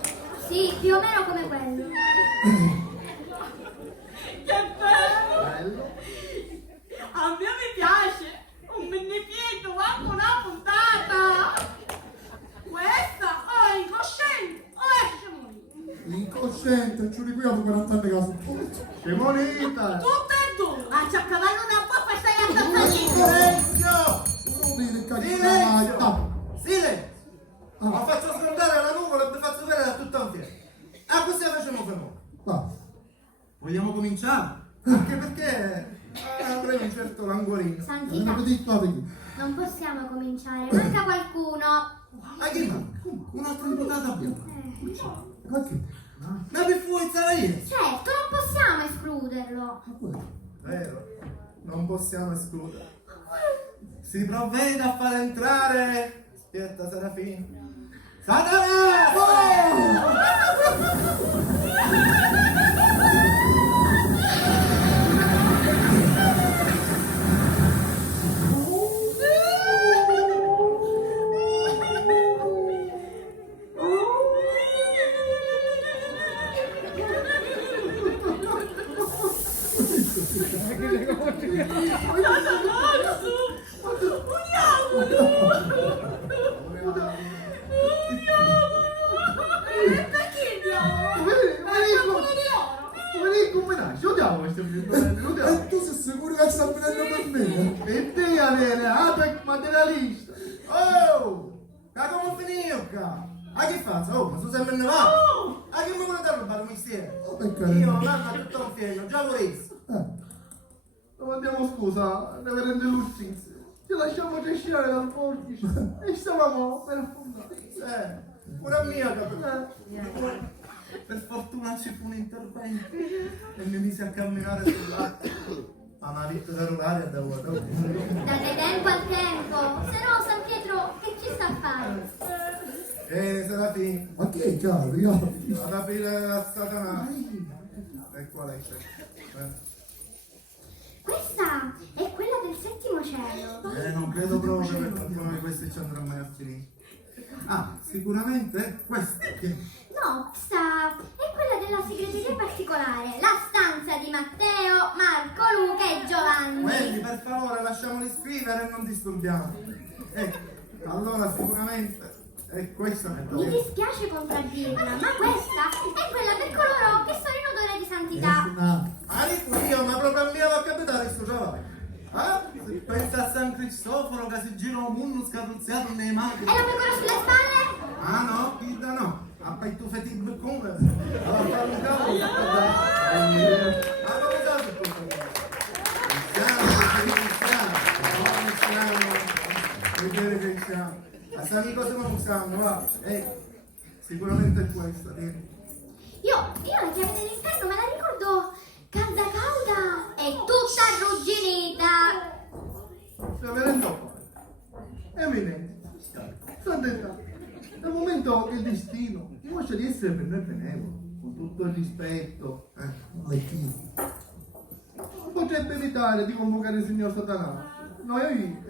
Sì, più o meno come quello. Che bello! A me mi piace! Un mini pietro, anche una puntata! Questa o è incosciente o è scemonita! Incosciente, ci ricordiamo 40 anni che la sopporto. Scemonita! Tutto è duro. Ma c'è a cavallo una poppa e stai a tazzarino! Silenzio! Non dire che mai, Silenzio! Silenzio! Ma faccio sgondare la nuvola e vi faccio vedere da tutto un fiero. Ah, così la facciamo fermo. Va. Vogliamo cominciare? Anche perché avrei un certo languorino. Santità, Non mi dico di non possiamo cominciare. Manca qualcuno. Ma chi manca? Un'altra imputata abbiamo. Ma che? Ma per forza io! Certo, non possiamo escluderlo. Ma quello? Vero, non possiamo escludere. Si provveda a far entrare. Aspetta, Serafino. Satana! E tu sei sicuro che sta venendo per me? E te avere APEC materialista! Oh! Ma come finito qua? A che faccio? Oh, ma sono sempre nevato! A che mi volete rubare un mestiere? Oh, perché? Io, mamma, tutto un fieno, già vorrei. Lo mandiamo scusa, reverendo Lucis. ci lasciamo trascinare dal vortice e stavamo per affondare. Pure a mia, capitano. Per fortuna ci fu un intervento e mi mise a camminare sull'acqua. Ma mi ha detto da rulare e da vuoto. Date tempo al tempo, se no San Pietro che ci sta a fare? Serafino, Ma che è chiaro? Io... ad aprire la Satana. E qual è? Questa è quella del settimo cielo. Non credo proprio che qualcuno di questi ci andrà mai a finire. Ah, sicuramente è questa. No, questa è quella della segreteria particolare, la stanza di Matteo, Marco, Luca e Giovanni. Quelli, per favore, lasciamoli scrivere e non disturbiamo. Allora sicuramente è questa Mi dispiace contraddirla, ma questa è quella per coloro che sono in odore di santità. Io, ma proprio a mia va a capitare sto giovane. Se pensa a San Cristoforo che si gira un munno scarrozziato nei mani. E la pecora sulle spalle? Ah no, Ida no. A pettuffe ti beccone. Allora fare un cavolo. Ma come sai tutto questo? Cristiano. A San cosa non sanno, va. Sicuramente è questa, Io la chiave dell'inferno me la ricordo calda calda e tutta arrugginita. Se me ne sto eminente, santità, dal momento che il destino dimostra di essere per noi benevolo, con tutto il rispetto, non potrebbe evitare di convocare il signor Satana. Noi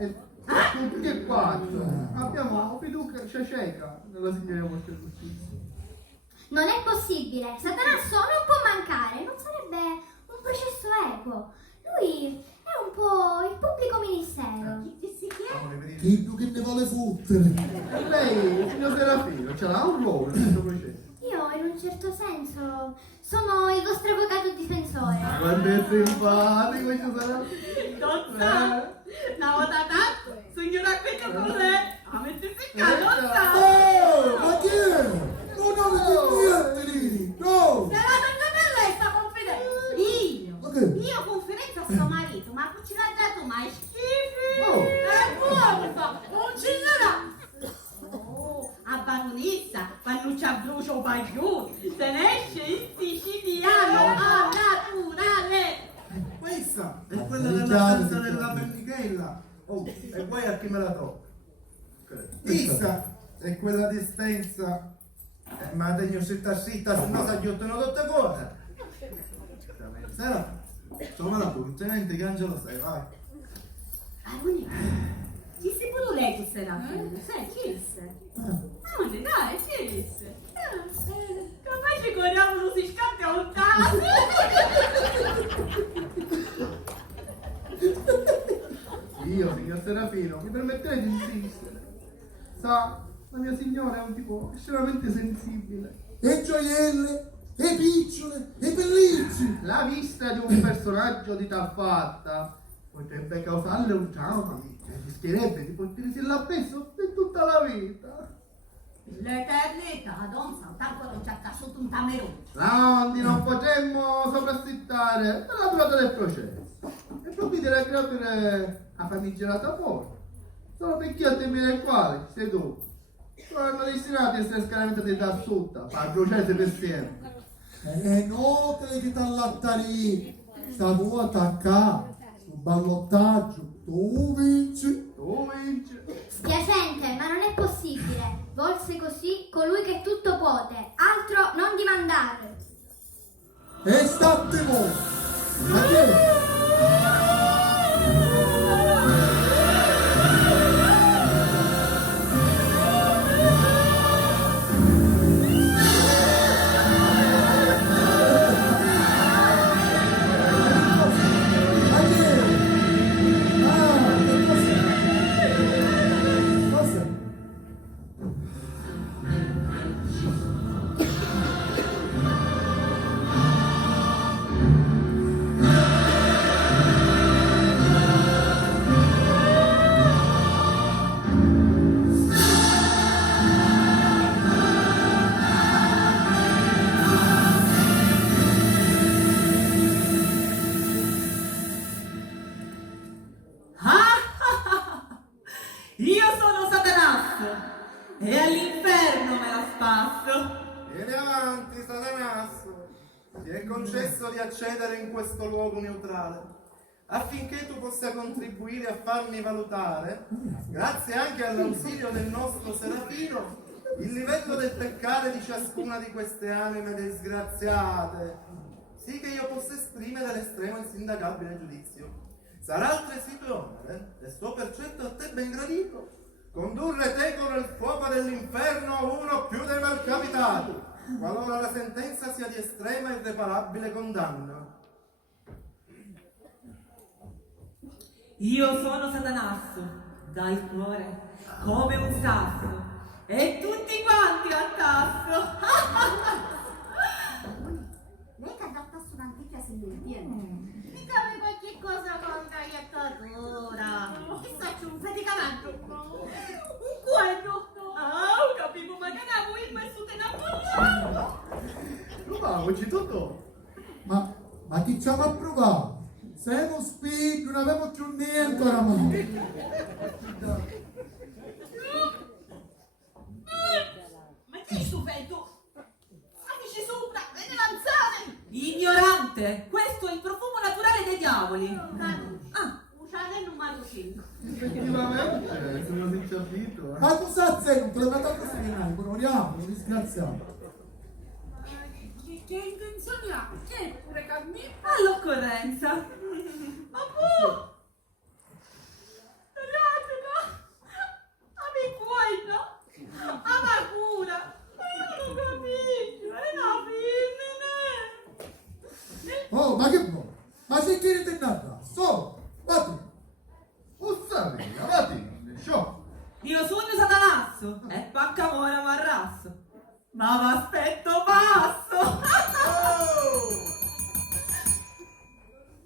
tutti e quattro abbiamo fiducia cieca nella signoria vostra giustizia. Non è possibile, Satanasso non può mancare, non sarebbe un processo equo. Lui è un po' il pubblico ministero. Chi si chiede? Chi più che ne vuole fottere? E lei, signor Serafino, ce l'ha un ruolo in questo processo. Io in un certo senso sono il vostro avvocato difensore. Quando è simpatico questo Serafino. Dozza! Una volta tanto, signora Quetta con lei, a mettersi in casa, Oh, ma chi è? Non ho niente lì! No! se la donna per lei sta confidenza. Io confidenza a suo marito, ma ce l'ha dato mai schifo. Oh. È buona, non ci sarà. A baronessa, quando c'è brucio baglione, se ne esce in siciliano a naturale. Questa è quella della stanza della pernichella. E poi a chi me la tocca? Questa è quella dispensa. Ma tengo zitta, se no si aggiungono tutte cose. Sera, insomma la pulizia che Angelo sei, vai. Baronessa, chi si può lei Serafino? Sai chi è? Ma dai, chi è? Capace corriamo non si scappia un tasto. Io, signor Serafino, mi permetterei di insistere. Sa, la mia signora è un tipo estremamente sensibile. E gioielle, e picciole, e pellicci! La vista di un personaggio di tal fatta potrebbe causarle un trauma e rischierebbe di portarsi l'appeso per tutta la vita. L'eternità, Don Sant'Arco non ci ha cazzato un tamerone. Quindi non potremmo soprassittare per la durata del processo e provvedere a grapire a famigerata porta, solo per chi a temere il quale sei tu. Saranno destinati a essere scaraventati da sotto, a bruciarsi per sempre. No, te che t'allattari! Sta tu attaccare sul ballottaggio, tu vinci! Tu vinci. Spiacente, ma non è possibile. Volse così colui che tutto pote, altro non dimandare. E state voi! Ma che? concesso di accedere in questo luogo neutrale, affinché tu possa contribuire a farmi valutare, grazie anche all'ausilio del nostro Serafino, il livello del peccare di ciascuna di queste anime disgraziate, sì che io possa esprimere l'estremo insindacabile giudizio. Sarà altresì tuo onere, e sto per certo a te ben gradito, condurre teco nel fuoco dell'inferno uno più dei malcapitati, qualora la sentenza sia di estrema e irreparabile condanna. Io sono Satanasso, dal cuore come un sasso, e tutti quanti al tasso. Lei che ha dato tasso un'antica se ne viene. Diciamo qualche cosa con tagliatura. Chissà c'è un praticamente. Un cuoio. Ah, capivo, ma che ne vuoi questo te ne appoggiato? Proviamoci tutto. Ma chi ci ha provato? Sei uno spicco, non avevo più niente oramai. Ma che stupendo! Amici sopra, ve ne lanzate! Ignorante! Questo è il profumo naturale dei diavoli! Ah, usare il numero 5. Effettivamente, sono sincerdito. Ma cosa sei? Non te l'hai dato a segnare, onoriamo, disgraziato. Che intenzioni ha? Che pure cammino? All'occorrenza! Ma fu! Radica! Ami buona! Ama cura! Ma io non capisco! È una femmina! Oh, ma che vuoi? Ma se chiedi te nata? So, vatti. Ussavi, avanti, show. Io sono Satanasso e paccamora marrasso! Ma m'aspetto basso!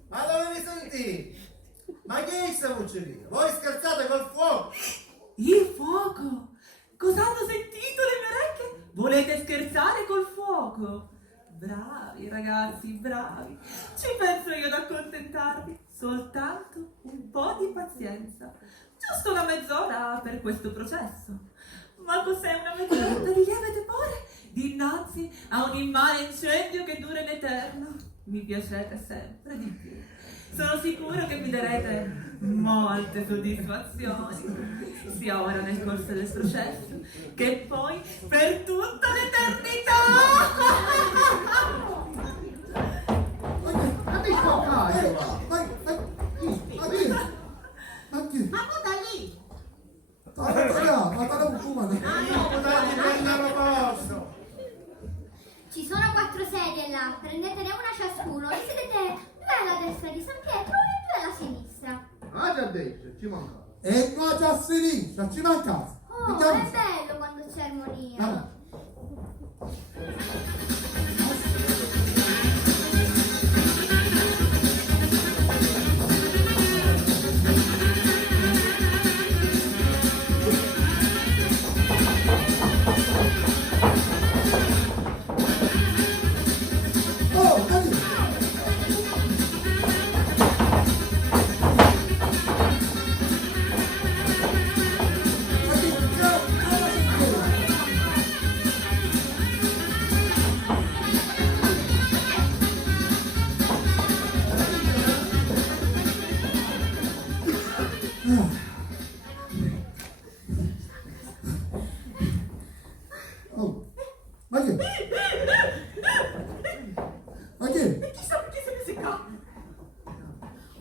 Ma dove vi sentite? Ma che è questa voce? Voi scherzate col fuoco? Il fuoco! Cosa hanno sentito le mie orecchie? Volete scherzare col fuoco? Bravi ragazzi, bravi! Ci penso io ad accontentarvi. Soltanto un po' di pazienza. Giusto una mezz'ora per questo processo. Ma cos'è una mezz'oretta di lieve tepore dinanzi a un immane incendio che dura in eterno? Mi piacete sempre di più. Sono sicuro che mi darete molte soddisfazioni, sia ora nel corso del processo, che poi per tutta l'eternità! Ma ti sfoccare? Ma chi? Ma guarda lì! Ma parla un po', ma Dai, prendere posto! Ci sono 4 sedie là, prendetene una ciascuno e sedete 2 alla destra di San Pietro e 2 alla sinistra. Ah, già detto, ci mancava. E qua già a sinistra, ci manca. Oh, è bello quando c'è armonia.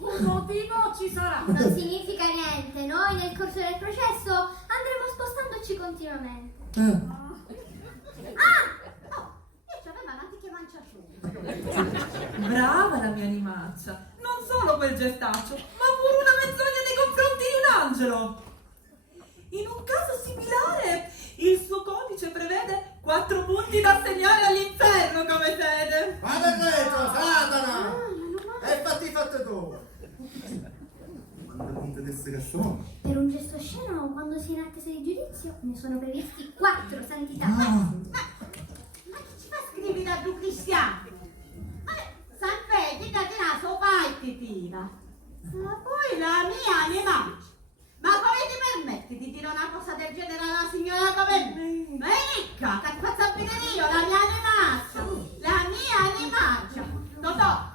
Un motivo ci sarà. Non significa niente, noi nel corso del processo andremo spostandoci continuamente. E c'aveva un'antica manciacione. Brava la mia animaccia! Non solo quel gestaccio, ma pure una menzogna nei confronti di un angelo! In un caso similare, il suo codice prevede 4 punti da assegnare all'inferno come sede! Vada dietro, Satana! E fatti fatte tu! Quante punte d'essere sono? Per un gesto osceno, quando si è in attesa di giudizio, ne sono previsti 4, santità. Ma chi ci fa scrivere da tu cristiano? Salve, ti date naso, vai ti tira. Ma poi la mia animaccia. Ma come ti permetti di dire una cosa del genere alla signora come me? Ma è ricca, che faccio vedere io, la mia animaccia. La mia animaccia. Totò!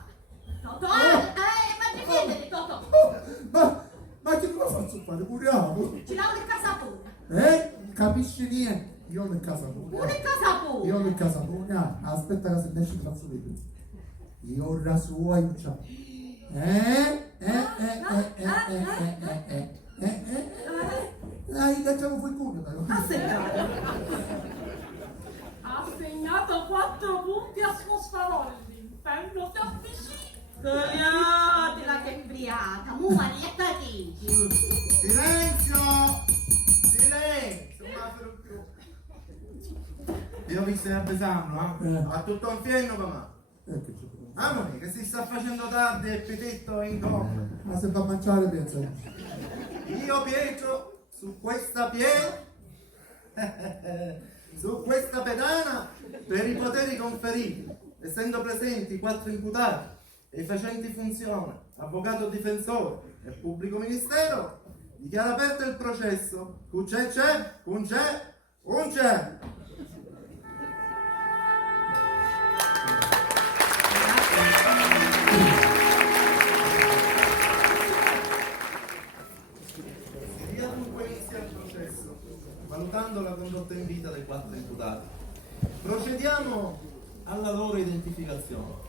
Totò! Ma che chiedere, Totò? Ma che cosa faccio fare? Curiamo? Ci lavo in casa tua. Capisci niente? Io nel casa tua. Pure in casa tua. Io nel casa tua. Aspetta che se ne esce il cazzo di tu. Io ora su aiuto. Dai, facciamo fuori il culo, Ha segnato 4 punti a suo sfavore. L'inferno si avvicina. Togliatela che è imbriata. Mu Marietta ti. Silenzio! Silenzio! Non me più. Io vi stai appesando, a tutto un fieno come Amore, che si sta facendo tardi e Pitetto è in coma. Ma se va a mangiare pensa. Io Pietro, su questa su questa pedana, per i poteri conferiti, essendo presenti 4 imputati e i facenti funzione, avvocato difensore e pubblico ministero, dichiara aperto il processo. Un c'è. Via dunque inizia il processo, valutando la condotta in vita dei 4 imputati. Procediamo alla loro identificazione.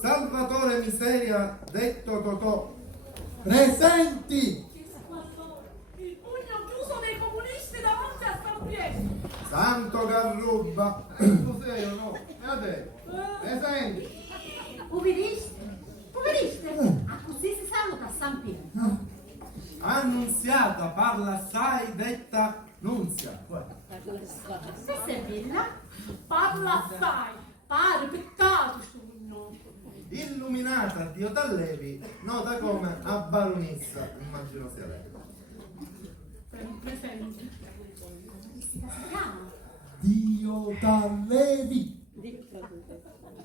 Salvatore Miseria, detto Totò. Presenti! Il pugno chiuso dei comunisti davanti a San Pietro. Santo Garrubba. Tu sei o no? E a te? Presenti? Ubidiste? Ah, così si saluta a San Pietro. Annunziata, parla assai, detta Nunzia. Se servirla? Parla assai. Pare peccato sogno. Illuminata Dio Tallevi, nota come a baronessa, immagino sia lei. Presente. Dio Tallevi!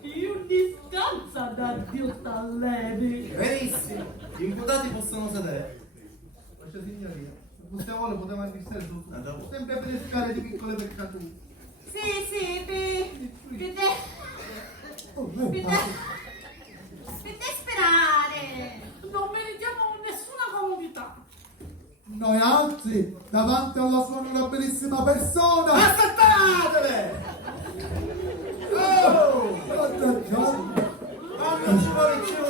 Io distanza da Dio Tallevi. Benissimo, gli imputati possono sedere. Vostra signoria, se fosse vuole poteva anche stare su. Andiamo. Sempre per pescare di piccole peccature. Sì, per te sperare. Non meritiamo nessuna comodità. Noi anzi, davanti alla sua onorabilissima persona! Aspettatele! Oh! Guarda Giorgio! Ma non ci vuole più!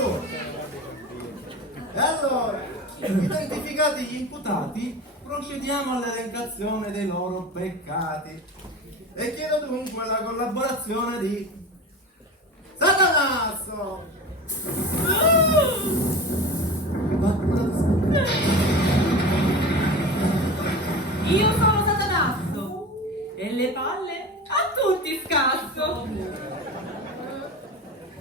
E allora, identificati gli imputati, procediamo all'elencazione dei loro peccati. E chiedo dunque la collaborazione di Satanasso! Io sono Satanasso e le palle a tutti scasso.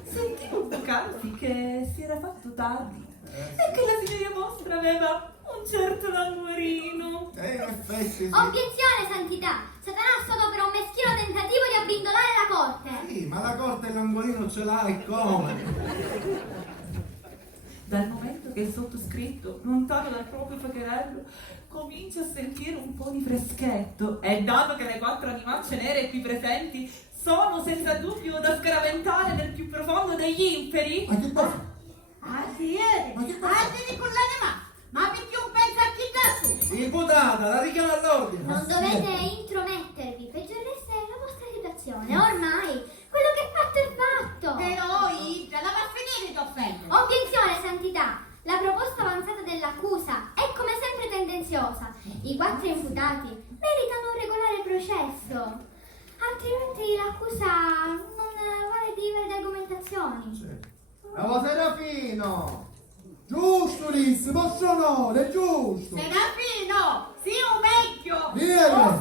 Sentivo poc'anzi che si era fatto tardi e che la signoria vostra aveva un certo languorino. In effetti sì. Obiezione, santità! Satanasso adopera un meschino tentativo di abbindolare la corte. Sì, ma la corte il languorino ce l'ha e come? Dal momento che il sottoscritto, lontano dal proprio facherello, comincia a sentire un po' di freschetto, e dato che le 4 animacce nere qui presenti sono senza dubbio da scaraventare nel più profondo degli inferi. Ma che passa? Ah, sì, Ma che fa? devi con l'anima. Ma perché un pezzo a chi da su? Imputata, la richiamo all'ordine. Non dovete intromettervi, peggiorereste la vostra situazione. Ormai, quello che è fatto è fatto. Però, Idra, la va a finire t'offendo. Obiezione, santità! La proposta avanzata dell'accusa è come sempre tendenziosa. I 4 imputati meritano un regolare processo. Altrimenti l'accusa non vale di argomentazioni. Bravo Serafino! Giusto, Liz, posso no, è giusto! Serafino, sii un vecchio. Vieni!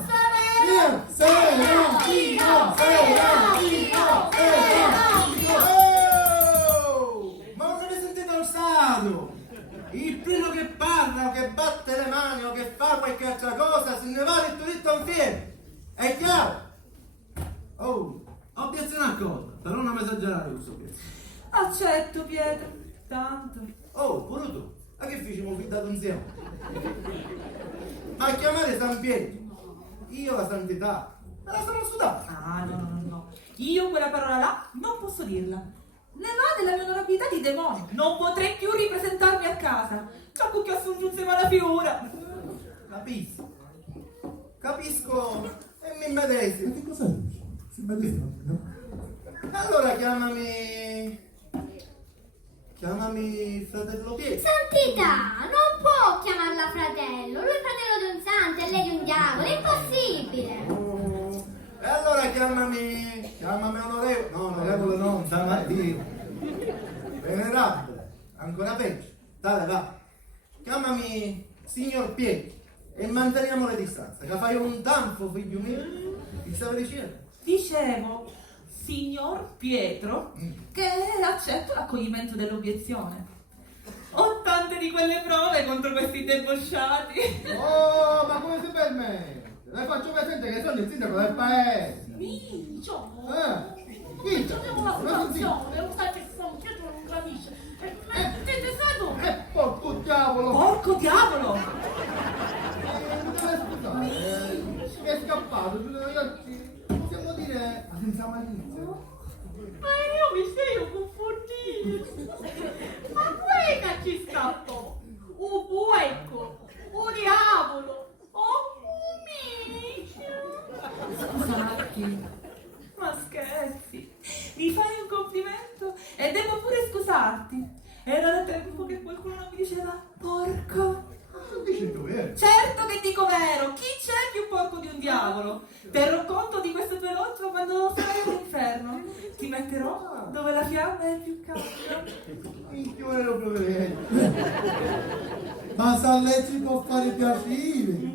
Vieni! Serafino! Oh! Ma non avete sentito lo Stato? Il primo che parla o che batte le mani o che fa qualche altra cosa se ne vale il turitto un piede. È chiaro? Oh, obiezione accolta, però non esagerare questo pezzo. Accetto, Pietro, tanto. Oh, pure tu, a che facciamo fidato insieme? Ma a chiamare San Pietro, io la santità, me la sono sudata. Ah, no. Io quella parola là non posso dirla. Ne va della mia onorabilità di demonio. Non potrei più ripresentarmi a casa. Ciò che ho assunto mala figura. Capisco e mi immedesimo. Ma che cosa dici? Si medesima, no? Allora chiamami fratello Pietro. Santità, non può chiamarla fratello. Lui è fratello di un santo e lei di un diavolo. È impossibile. E allora chiamami onorevole. No, onorevole no, stamattina. Venerabile, ancora peggio. Tale va. Chiamami signor Pietro e manteniamo le distanze. Che fai un tanfo, figlio mio. Ti stavi dicendo? Dicevo, signor Pietro, che accetto l'accoglimento dell'obiezione. Ho tante di quelle prove contro questi debosciati. Oh, ma come si permette? Le faccio presente che sono il sindaco del paese. Minchio! Chi? Giochiamo la situazione, lo sai che San Pietro non gradisce. Te sai dove? Porco diavolo! Porco diavolo! Mi è scappato, possiamo dire senza malizia. Ma io mi sei confondito. Ma poi che ci scappo? Un bueco, un diavolo, un micio. Scusati, ma scherzi? Mi fai un complimento e devo pure scusarti. Era da tempo che qualcuno non mi diceva porco. Dici tu, Certo che dico vero, chi c'è più porco di un diavolo? Terrò conto di questo tuo elogio quando sarai all'inferno. Ti metterò dove la fiamma è più calda. Minchio ero proprio Ma se a lei ci può fare piacere,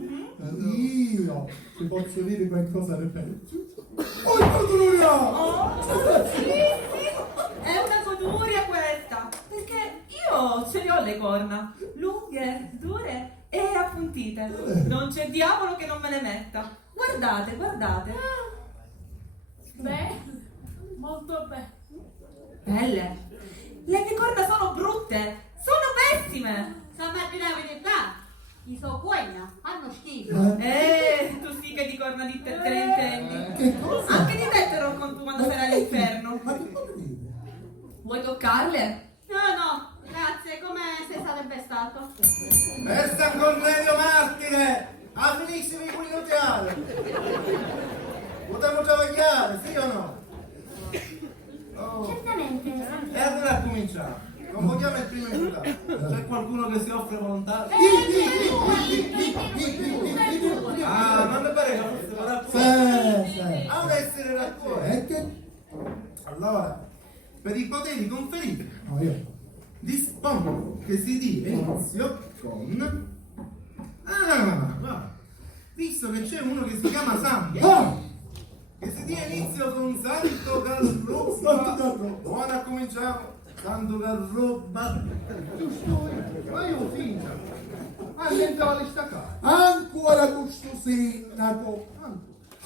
io ti posso dire qualcosa di peggio. Oh, Giulia! Oh, sì, è una goduria questa, perché io ce le ho le corna, lunghe, dure e appuntite. Non c'è diavolo che non me le metta. Guardate, guardate. Beh, molto bene. Belle. Le mie corna sono brutte, sono pessime. Sta per dire la verità. I so queglia, fanno schifo. Tu sì che di corna di te ne intendi. Che cosa? Anche di te terrò conto quando sarai all'inferno. Ma che vuol dire? Vuoi toccarle? No, grazie, come se sarebbe stato. Per San Cornelio Martire, a finissimi quinnotiali. Potremmo travagliare, sì o no? Oh. Certamente, E Santità. allora cominciamo. Convochiamo il primo imputato. C'è qualcuno che si offre volontario? Ah, non mi pare che fosse racconto. Sì. Ha un essere racconto. E che? Allora, per i poteri conferiti, No, io. dispongo che si dia inizio con... va. Visto che c'è uno che si chiama Santo, che si dia inizio con Santo Carrobba. Buona, cominciamo. Santo Carrobba. Giusto, ma io sindaco. Ma dentro la staccare. Ancora questo sindaco.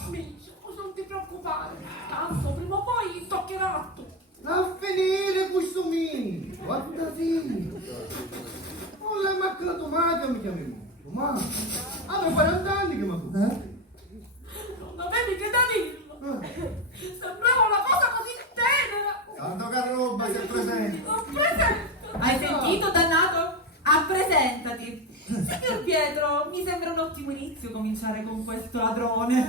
Minchio, non ti preoccupare. Tanto prima o poi toccherà a tu. A finire questo mini. Guarda sì. Non l'hai macchiato mai che mi chiami. Ma avevo 40 anni che mi ha fatto. Non avevi che da dirlo. Sembrava una cosa così tenera. Santo Carrobba, si è presente. L'ho presente. Hai sentito, dannato? Appresentati. Signor Pietro, mi sembra un ottimo inizio cominciare con questo ladrone.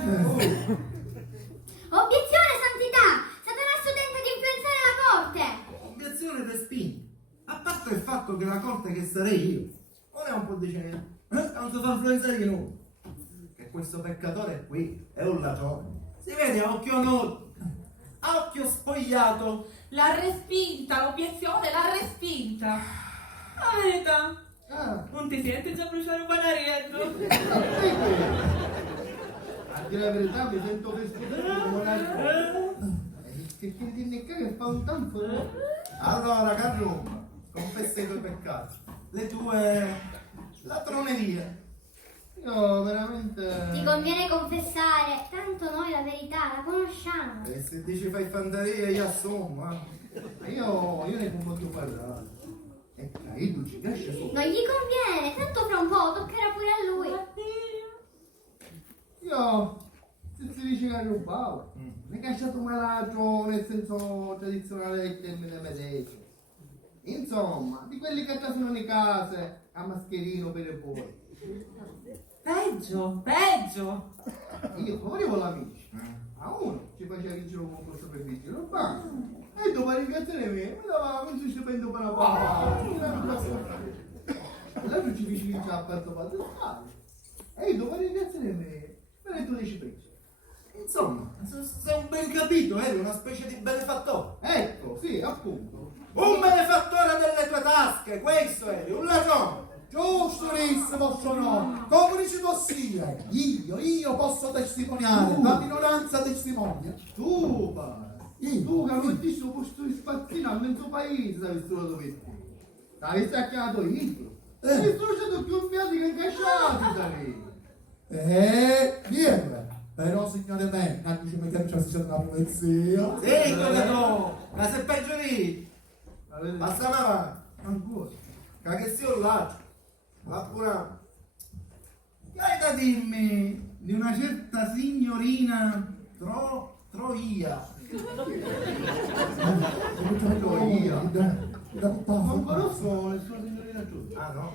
Obiezione, Santità! Satanasso tenta di influenzare la corte! Obiezione respinta. A parte il fatto che la corte che sarei io non è un po' decente. Non si fa influenzare di nuovo. Che questo peccatore qui è un ladrone. Si vede a occhio nudo, a occhio spogliato. L'ha respinta, l'obiezione l'ha respinta. La verità, non ti senti già bruciare un banarietto? A dire la verità mi sento vestito come una... Che che fa un tanto... Allora, Carrobba, confessa i tuoi peccati, le tue ladronerie. Io veramente... Ti conviene confessare, tanto noi la verità la conosciamo. E se dici fai fantasia, io assumo, Io ne posso parlare. E caito ci cresce sopra. Non gli conviene, tanto fra un po' toccherà pure a lui. Io... Se si dice che rubavo, non è che è stato malato nel senso tradizionale del termine medesimo. Insomma, di quelli che sono le case a mascherino per i voi. Peggio, peggio. Io volevo l'amici. A uno ci faceva vincere un concorso per vigile urbano. E dopo a ringraziare me, mi dava un stipendio per la papà. L'altro ci vicino a fatto padrone. E io dopo a ringraziare me, mi ha detto 10 pezzi. Insomma, se ho ben capito, eri una specie di benefattore. Ecco, sì, appunto. Un benefattore delle tue tasche, questo eri, un ladrone. Giustissimo sono, come dici tu sia, io posso testimoniare, la minoranza testimonia. Tu, padre. Tu che non ti sei posto di spazzino al mezzo paese, sei stato dove te. T'avevi staccato io. E sono stato più piatti che incasciati, Viene. Però signore me, non ci mettiamo già se una polizia. Sì, no, ma se peggio lì. Passiamo avanti. Ancora. Che sia un lato. Ma pure. Che hai da dirmi di una certa signorina Troia? Non conosco le sue signorina Giulia. Ah no?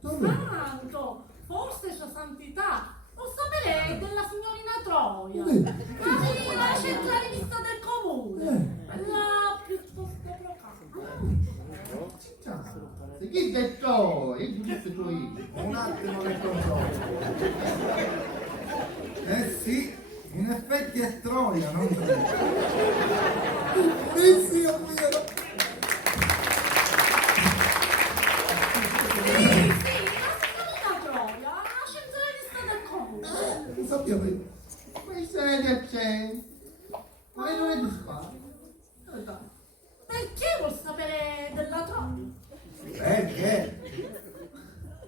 Santo, forse sua santità. Può sapere della signorina Troia. La centralista del comune. Quella piuttosto procata. Se chi detto? Io ti detto io. Un attimo che controllo. Eh sì, in effetti è Troia, non Troia. Bellissimo, mio. Lo sappiamo io. Questa è di accento. Ma non è di spalla. Perché vuol sapere della Troia? Perché?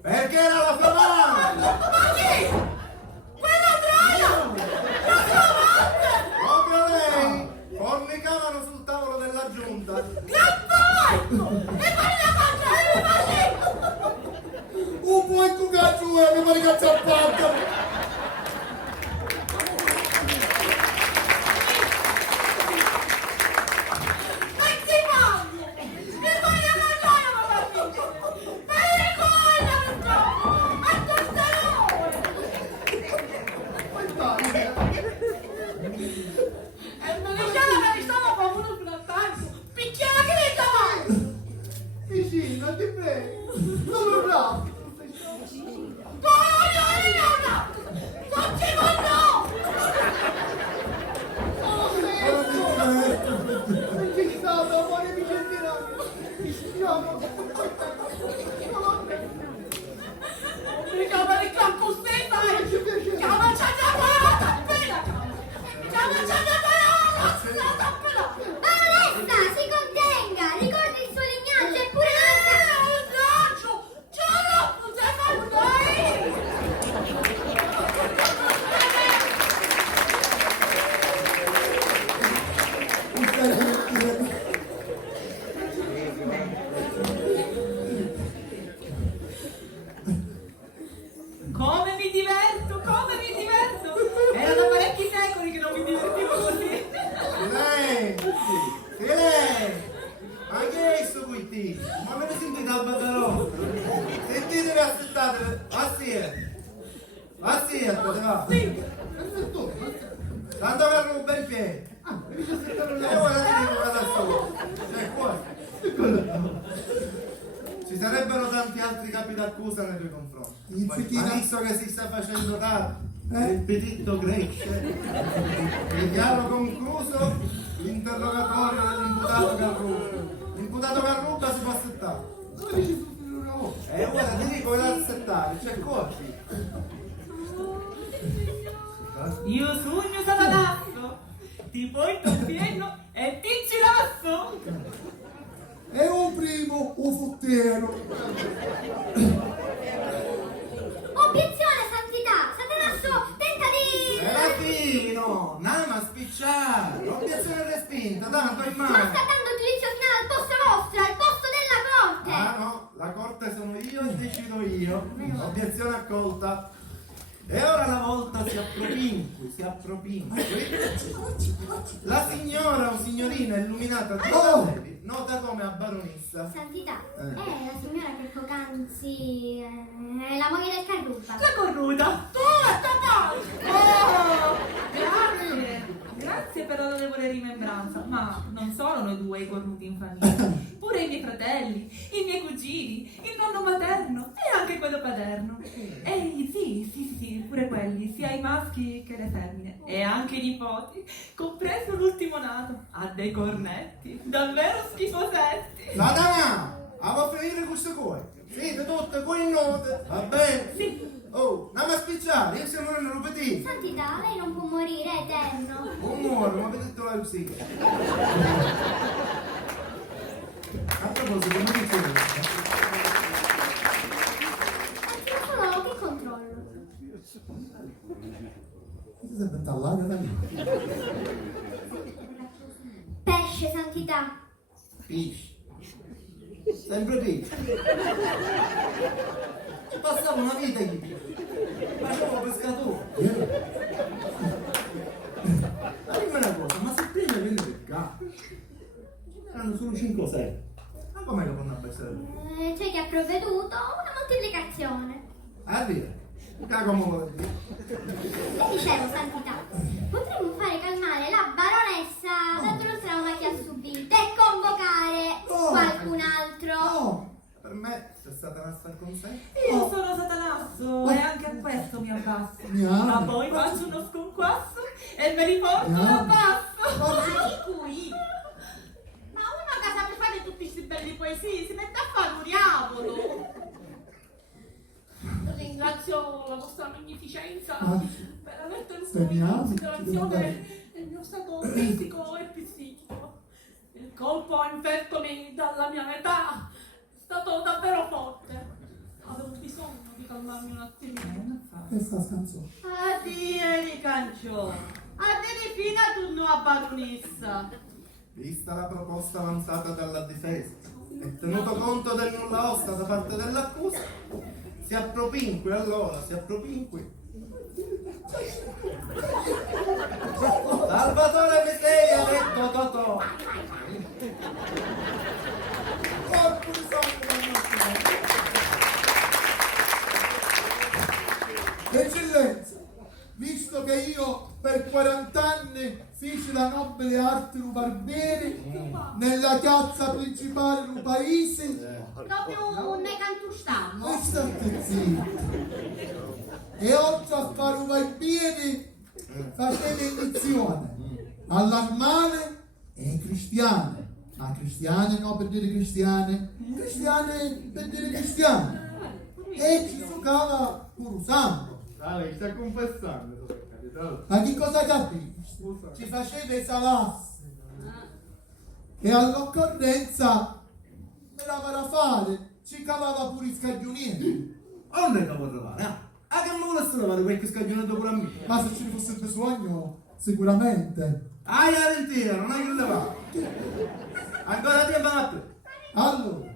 Perché era la sua madre! Ma chi? Quella Troia! La sua madre! Proprio lei! Fornicavano sul tavolo della giunta. Gran porco! E quella madre! Un buon cucaccio che mi ricaccia a parte. Vicino, ti prego. Non lo bravo. Perché è stato amore mi sentirà. Mi stiamo. Mica per il campo stai! Chiama c'è già parata appena! Chiama c'è già parata appena! Baronessa, si contenga! Ricordi il suo lignaggio e pure Un braccio! Ce l'ho potuto fare! Come mi diverto, come mi diverto! Era da parecchi secoli che non mi divertivo così. Silenzio! Silenzio! Ma che è questo qui? Ma me ne sentite a Bagarò? Sentitevi, aspettate! Assiete, te va? Tanto che ruba in piedi! E ora ti dico da solo! Cioè, fuori! Ci sarebbero tanti altri capi d'accusa nei tuoi confronti. Ma visto che si sta facendo tardi, il petitto cresce, dichiaro concluso l'interrogatorio dell'imputato Garruba. L'imputato Garruba si può assettare. Ora ti dico da assettare, c'è corci. Io sogno Satanasso, ti porto un pieno e ti girasso. E un primo, un futtiero. Obiezione, santità! Satanasso tenta di... Serafino, nama spicciare, obiezione respinta, tanto in Ma mano. sta dando giudizio finale al posto vostro, al posto della corte! Ah no, la corte sono io e decido io. Obiezione accolta. E ora la volta si appropinqui, si appropinqui. La signora o signorina illuminata di Castelli, nota come a baronessa. Santità, è la signora che poc'anzi è la moglie del Carrupa. La cornuta! Oh, grazie! Grazie per l'onorevole rimembranza, ma non solo noi due i cornuti in famiglia, pure i miei fratelli, i miei cugini, il nonno materno e anche quello paterno. E sì, pure quelli, sia i maschi che le femmine, e anche i nipoti, compreso l'ultimo nato, ha dei cornetti, davvero schifosetti. Satana! A finire queste cose. Siete tutte con il note, va bene? Sì. Oh, andiamo a spicciare, io siamo un ripetito. Santità, lei non può morire, è eterno. Un muore, ma vedete la Lucia. A proposito, come dicevo? Solo che controllo. Ti sei pentallata da lì? Pesce, Santità. Pesce. Sempre pesce. Ci passavo una vita io. Facevo pescatore. Ma dimmi una cosa, ma se prima viene pescato? Erano solo 5 o 6. Ma com'è che fanno a pescare? C'è chi ha provveduto una moltiplicazione. Ah, via. Come vuoi dire? E dicevo, Santità, potremmo fare calmare la baronessa dando lo trauma che ha subito e convocare qualcun altro. Per me c'è stata una star con sé. Io sono Satanasso e anche a questo mi abbasso, Miau. ma poi faccio uno sconquasso e me li porto da basso. Dai qui! Ma uno che sa per fare tutti questi belli poesie si mette a fare un diavolo! Ringrazio la vostra magnificenza per aver tenuto Stai in miando? considerazione il mio stato fisico e psichico. Il colpo infertomi dalla mia età è stato davvero forte. Avevo bisogno di calmarmi un attimino. Che sta canzone? Addio, cancio! Addio fino a tu nuova baronessa! Vista la proposta avanzata dalla difesa e tenuto conto del nulla osta da parte dell'accusa, si appropinqui allora, si appropinqui. Salvatore Miseria, detto Totò. Eccellenza, visto che io per 40 anni feci la nobile arte du barbiere nella piazza principale del paese, Proprio ne cantustammo! e state zitti. E oltre a fare un barbiere, facevo lezione all'armale e ai cristiani. Ma cristiane no per dire cristiane, cristiane per dire cristiane. E ci giocava pure sangue. Dai, stai confessando, capito? Ma che cosa capisci? Ci faceva i salassi. E all'occorrenza me la farà fare, ci cavava pure i scaglionieri. Non è che vuoi trovare, eh? Ah, che mi volesse trovare qualche scagionato pure a me? Ma se ci fosse bisogno, sicuramente. Ah, la mentira, non hai che levare. Ancora tempo a te. Allora,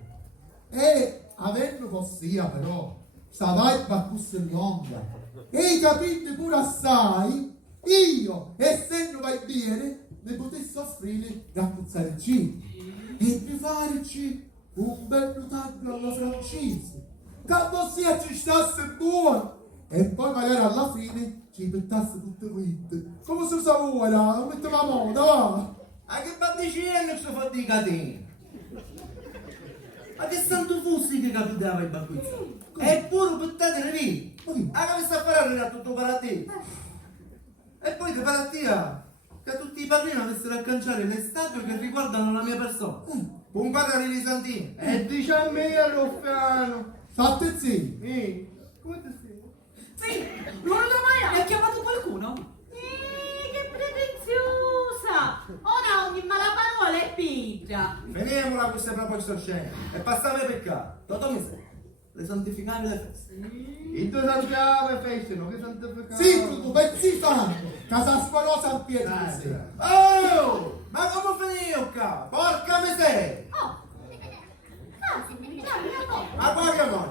e avendo così però, sta vibe così lunga, e capite pure assai, io, essendo barbiere, ne potessi offrire da puzzare il cibo e di farci un bel taglio alla francese, che così ci stasse buono, e poi magari alla fine ci mettasse tutte quinte. Come si usa ora? Lo mettiamo a moda, va? Ma che bandicino che si fa di catene? Ma che santo fossi che capitava il baccuizzo? È pure pettate le vite. Ah, come sta a fare a tutto paratì? E poi che parattia che tutti i padrini avessero a canciare le statue che riguardano la mia persona. Un padre di Santini. E dice a me, Ruffiano. Fate sì. Come ti stai? Sì, non lo mai ha chiamato qualcuno? Che pretenziosa! Ora ogni malaparola è pigra! Veniamola queste proposte scene e passiamo ai peccati. Totò mi sei. Le santificare le feste. I tuoi santiave fecero, che santificavano. Sì, tu pezzi fanno, casa sporosa San Pietro. Oh! Ma come finì qua? Porca miseria! Oh! Ma guarda noi!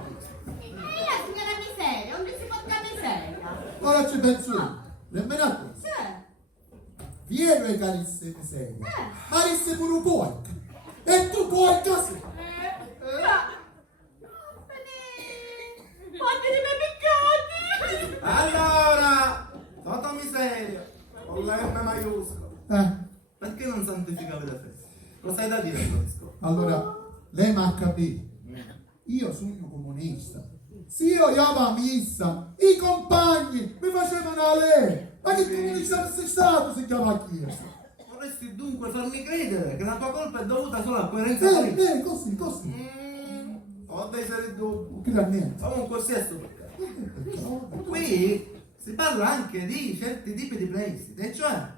E la signora miseria, non si porta miseria! ora ci penso io. Nemmeno a questo. Vieni carissime miserie. Marisse pure un porco. E tu porca sei. Fatti di me piccati! Allora, Toto Miseria, con la M maiuscola. Perché non santificavi le feste? Cosa hai da dire a questo? Allora, lei mi ha capito. Io sono comunista. Se io andavo a missa, i compagni mi facevano a lei. Ma che comunista sei stato se chiama a chiesa? Vorresti dunque farmi credere che la tua colpa è dovuta solo a coerenza politica? Così. Ho dei seri dubbi. Che niente. Comunque questo perché? Qui si parla anche di certi tipi di prestiti, e cioè...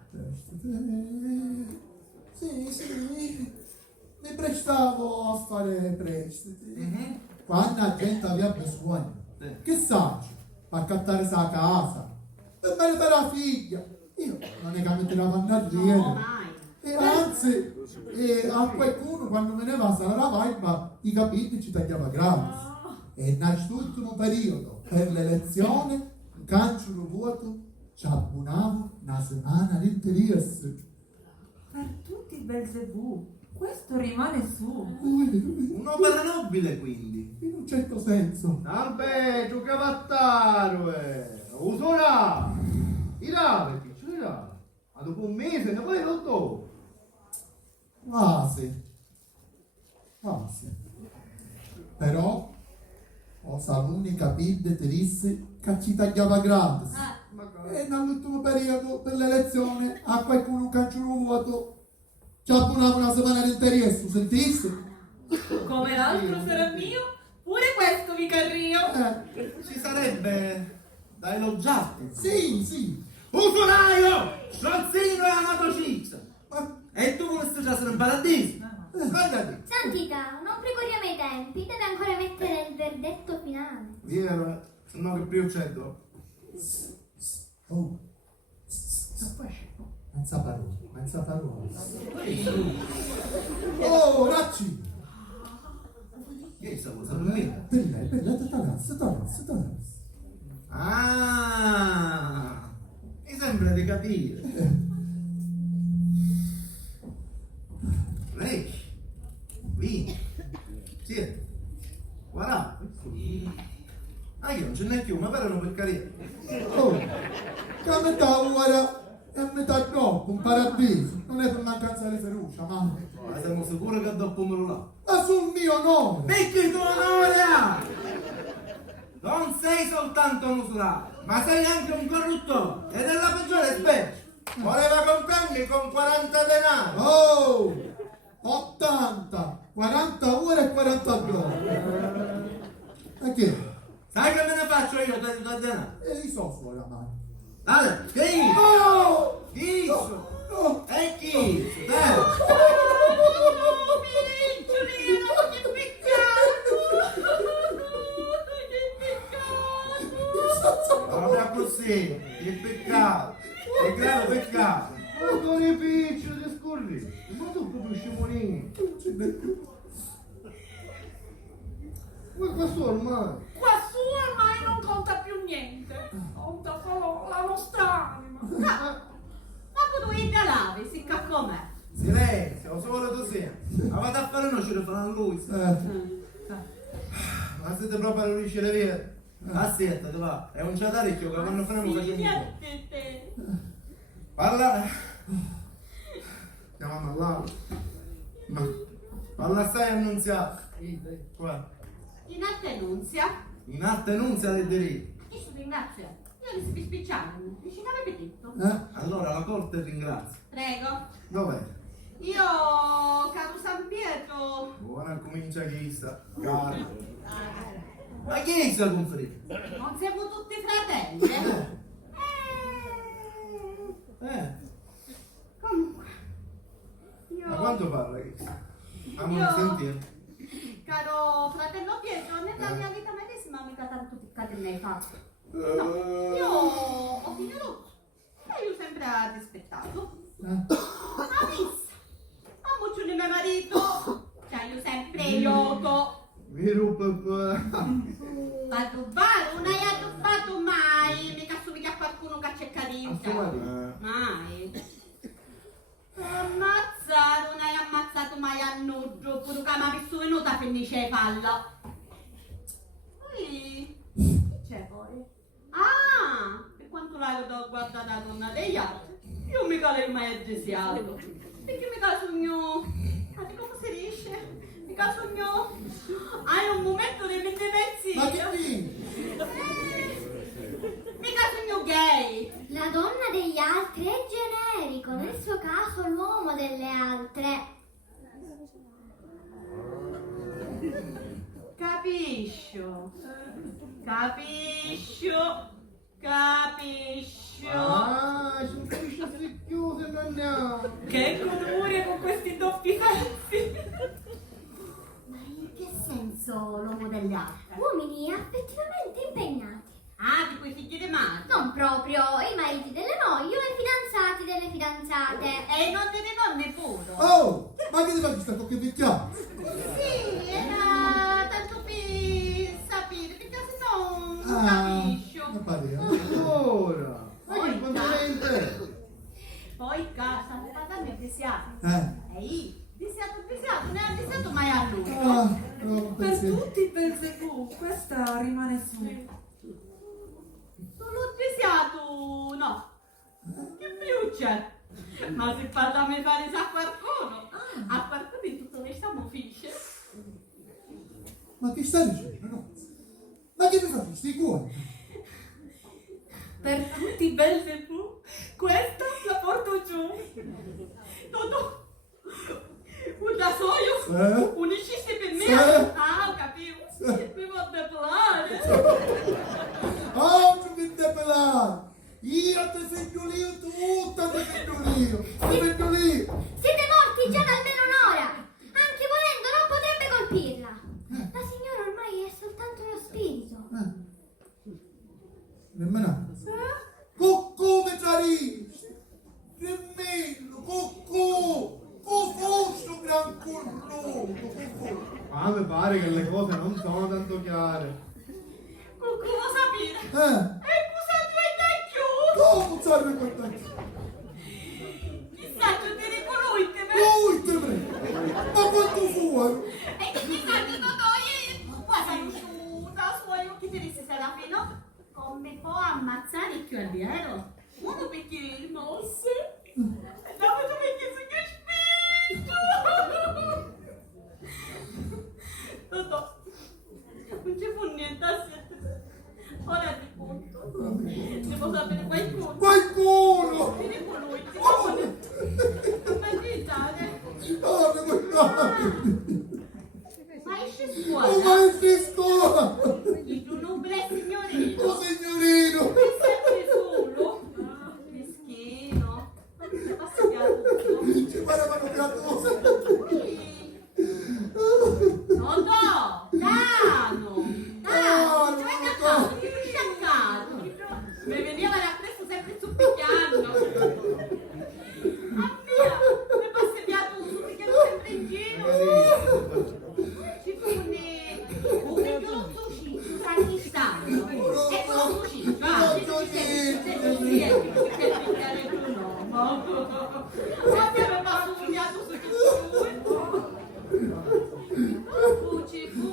Sì, mi prestavo a fare prestiti. Quando la gente aveva bisogno, che sai, per cattare sa casa, per meritare la figlia, io non è che mi tiravo a carriera. No, mai. E anzi, a qualcuno quando me ne va a la vibe, i capiti ci tagliava gratis. E nell'ultimo periodo, per l'elezione, cancello vuoto, ci abbonavo una settimana all'interesse. Per tutti Belzebù, questo rimane su. Un'opera nobile, quindi. In un certo senso. Vabbè, tu cavattaro, usura! Irave, picciolo irave. Ma dopo un mese ne poi lo do. Quasi. Però, ho l'unica bidde ti disse che ci tagliava gratis. E nell'ultimo periodo per l'elezione a qualcuno cancello vuoto ci abbonava una settimana all'interesse, sentisse? Come l'altro sarà mio, pure questo vi carrio. Ci sarebbe da elogiarti. Sì. Usuraio! Stronzino e amato ciccia! E tu vorresti già essere in paradiso? Guardati! Santità, non precoriamo i tempi, deve ancora mettere il verdetto finale. Vero, se no che più c'è dopo. Oh. Senza parole. Oh, Racci! Che sta cosa per me? Bella, tarazza. Ah! Mi sembra di capire. Lei, vino, sì, guarda. Ah, io non ce n'è più, ma parlano per carriera. Oh, che a metà ora e a metà dopo, un paradiso. Non è per mancanza di fiducia, ma siamo sicuri che dopo me lo là. ma sul mio nome! Perché tu onore ha? Non sei soltanto un usuraio, ma sei anche un corruttore. Ed è la peggiore specie. Voleva comprarmi con 40 denari. Oh! 80, 40 ore e 40 giorni. E che? Sai che me ne faccio io da denari? E li so fuori la mano. Allora, chi? Oh! Chi? No! E chi? Dai! Proprio così, che peccato, che grave peccato. Ma con i piccioli di scorri. Ma tu proprio scimonino. Ma questo ormai. Quassù ormai non conta più niente. Conta solo la nostra anima. Ma tu indalavi, si com'è. Silenzio, solo tu sia. Ma vado a fare una ce le faranno lui. Ma siete proprio a riuscire via? Aspetta, ti va. È un ciatarecchio che quando faremo facciamo un po'. Parla. Chiamando all'aula. Ma parla assai annunziata. Qua. In arte nunzia. In arte nunzia del diritto. Chi si ringrazia? Io li spicciano. Mi ci avete detto. Allora la corte ringrazia. Prego. Dov'è? Io, caro San Pietro. Buona comincia chissà. Caro. Ma chi è il conferito? Non siamo tutti fratelli, Comunque. Ma quanto parla chissà? Amo Io- sentire. Caro fratello Pietro, nella mia vita medesima mica tanto piccate ne hai fatto. No, io ho finito tutto. E io sempre rispettato. Ma vista, amo ciò di mio marito. Cioè io sempre loco. Vero papà. Ma tu non hai addobbato mai, mica assomiglia a Maria. Mai. Ammazzato, non hai ammazzato mai a nudo, pure che mi ha visto venuta a finire palla. Poi, che c'è poi? Ah, per quanto l'hai guardata la donna degli altri, io mica l'ho mai desiato. Perché mica sogno, come si dice? Mica sogno, hai un momento di pensiero. Ma che dici? Mica sogno gay. La donna degli altri è generico, nel suo caso l'uomo delle altre. Capisco. Ah, sono si chiuse, non Che colore con questi doppi pezzi! Ma in che senso l'uomo delle altre? Uomini affettivamente impegnati. Ah, di quei figli di madre. Non proprio i mariti delle mogli o i fidanzati delle fidanzate. E i nonni dei nonni pure. Oh, ma che ti fai questa cocche picchiata? Sì, era tanto per sapere, perché se no non capisco. Non pare. Allora, ma che conveniente. Poi casa, mi fa tanto desiato. Eh. Desiato, ne ha desiato mai a lui. Ah, no, Per pensi. tutti Belzebù, questa rimane su. Solo desiato, no. Che più c'è? Ma se parla me fare a qualcuno, a qualcuno in tutto questo mo finisce. Ma che stai dicendo? No? Ma che mi fai questi cuori? Per tutti Belzebù, questa la porto giù. Toto, un rasoio, unisci per me. Ah, ho capito. Mi va a depilare. Oh, tu mi depilare! Io ti segno lì tutta, ti segno lì! Ti segno lì! Siete morti già da almeno un'ora. Anche volendo non potrebbe colpirla. La signora ormai è soltanto uno spirito. Nemmeno. Cucù mi trarisci! Nemmeno, cucù! Cucù, gran curnuto! Ma mi pare che le cose non sono tanto chiare. Qualcuno sapere. E cosa tu hai da Tu non sai ricordare! chissà, tu ti riconosci, Lui te prego! Ma quanto fuori? e che chissà che Totò io qua sei uscita, suoi occhi ti disse Serafino, come può ammazzare il chiuadiero? Uno perché il mosse, e l'altro perché si che spinto. Totò, non ci fu niente a sette. Ora ti conto. Devo sapere qualcuno. Qualcuno! Vieni con lui, ti vuole. Ma che dare? No, ne vuoi dare? Ma esce Oh, scuola. ma è scuola! Il tuo nobile signorino. Oh, signorino! Sei solo? Meschino. Ma che ti passa piatto? Ci parevano piatose! No, no! Dano! Dano! Ci vai caccato? Che mi sciaccato? Mi veniva da questo sempre zuppicchiando. Ah mia! Mi passa piatto zuppicchiando sempre in giro. Ci pone un piccolo sushi, un sanguistano. E con lo sushi, va, che ci sei per picchiare tu no. Ma mi passa un piatto su che Fuci fu.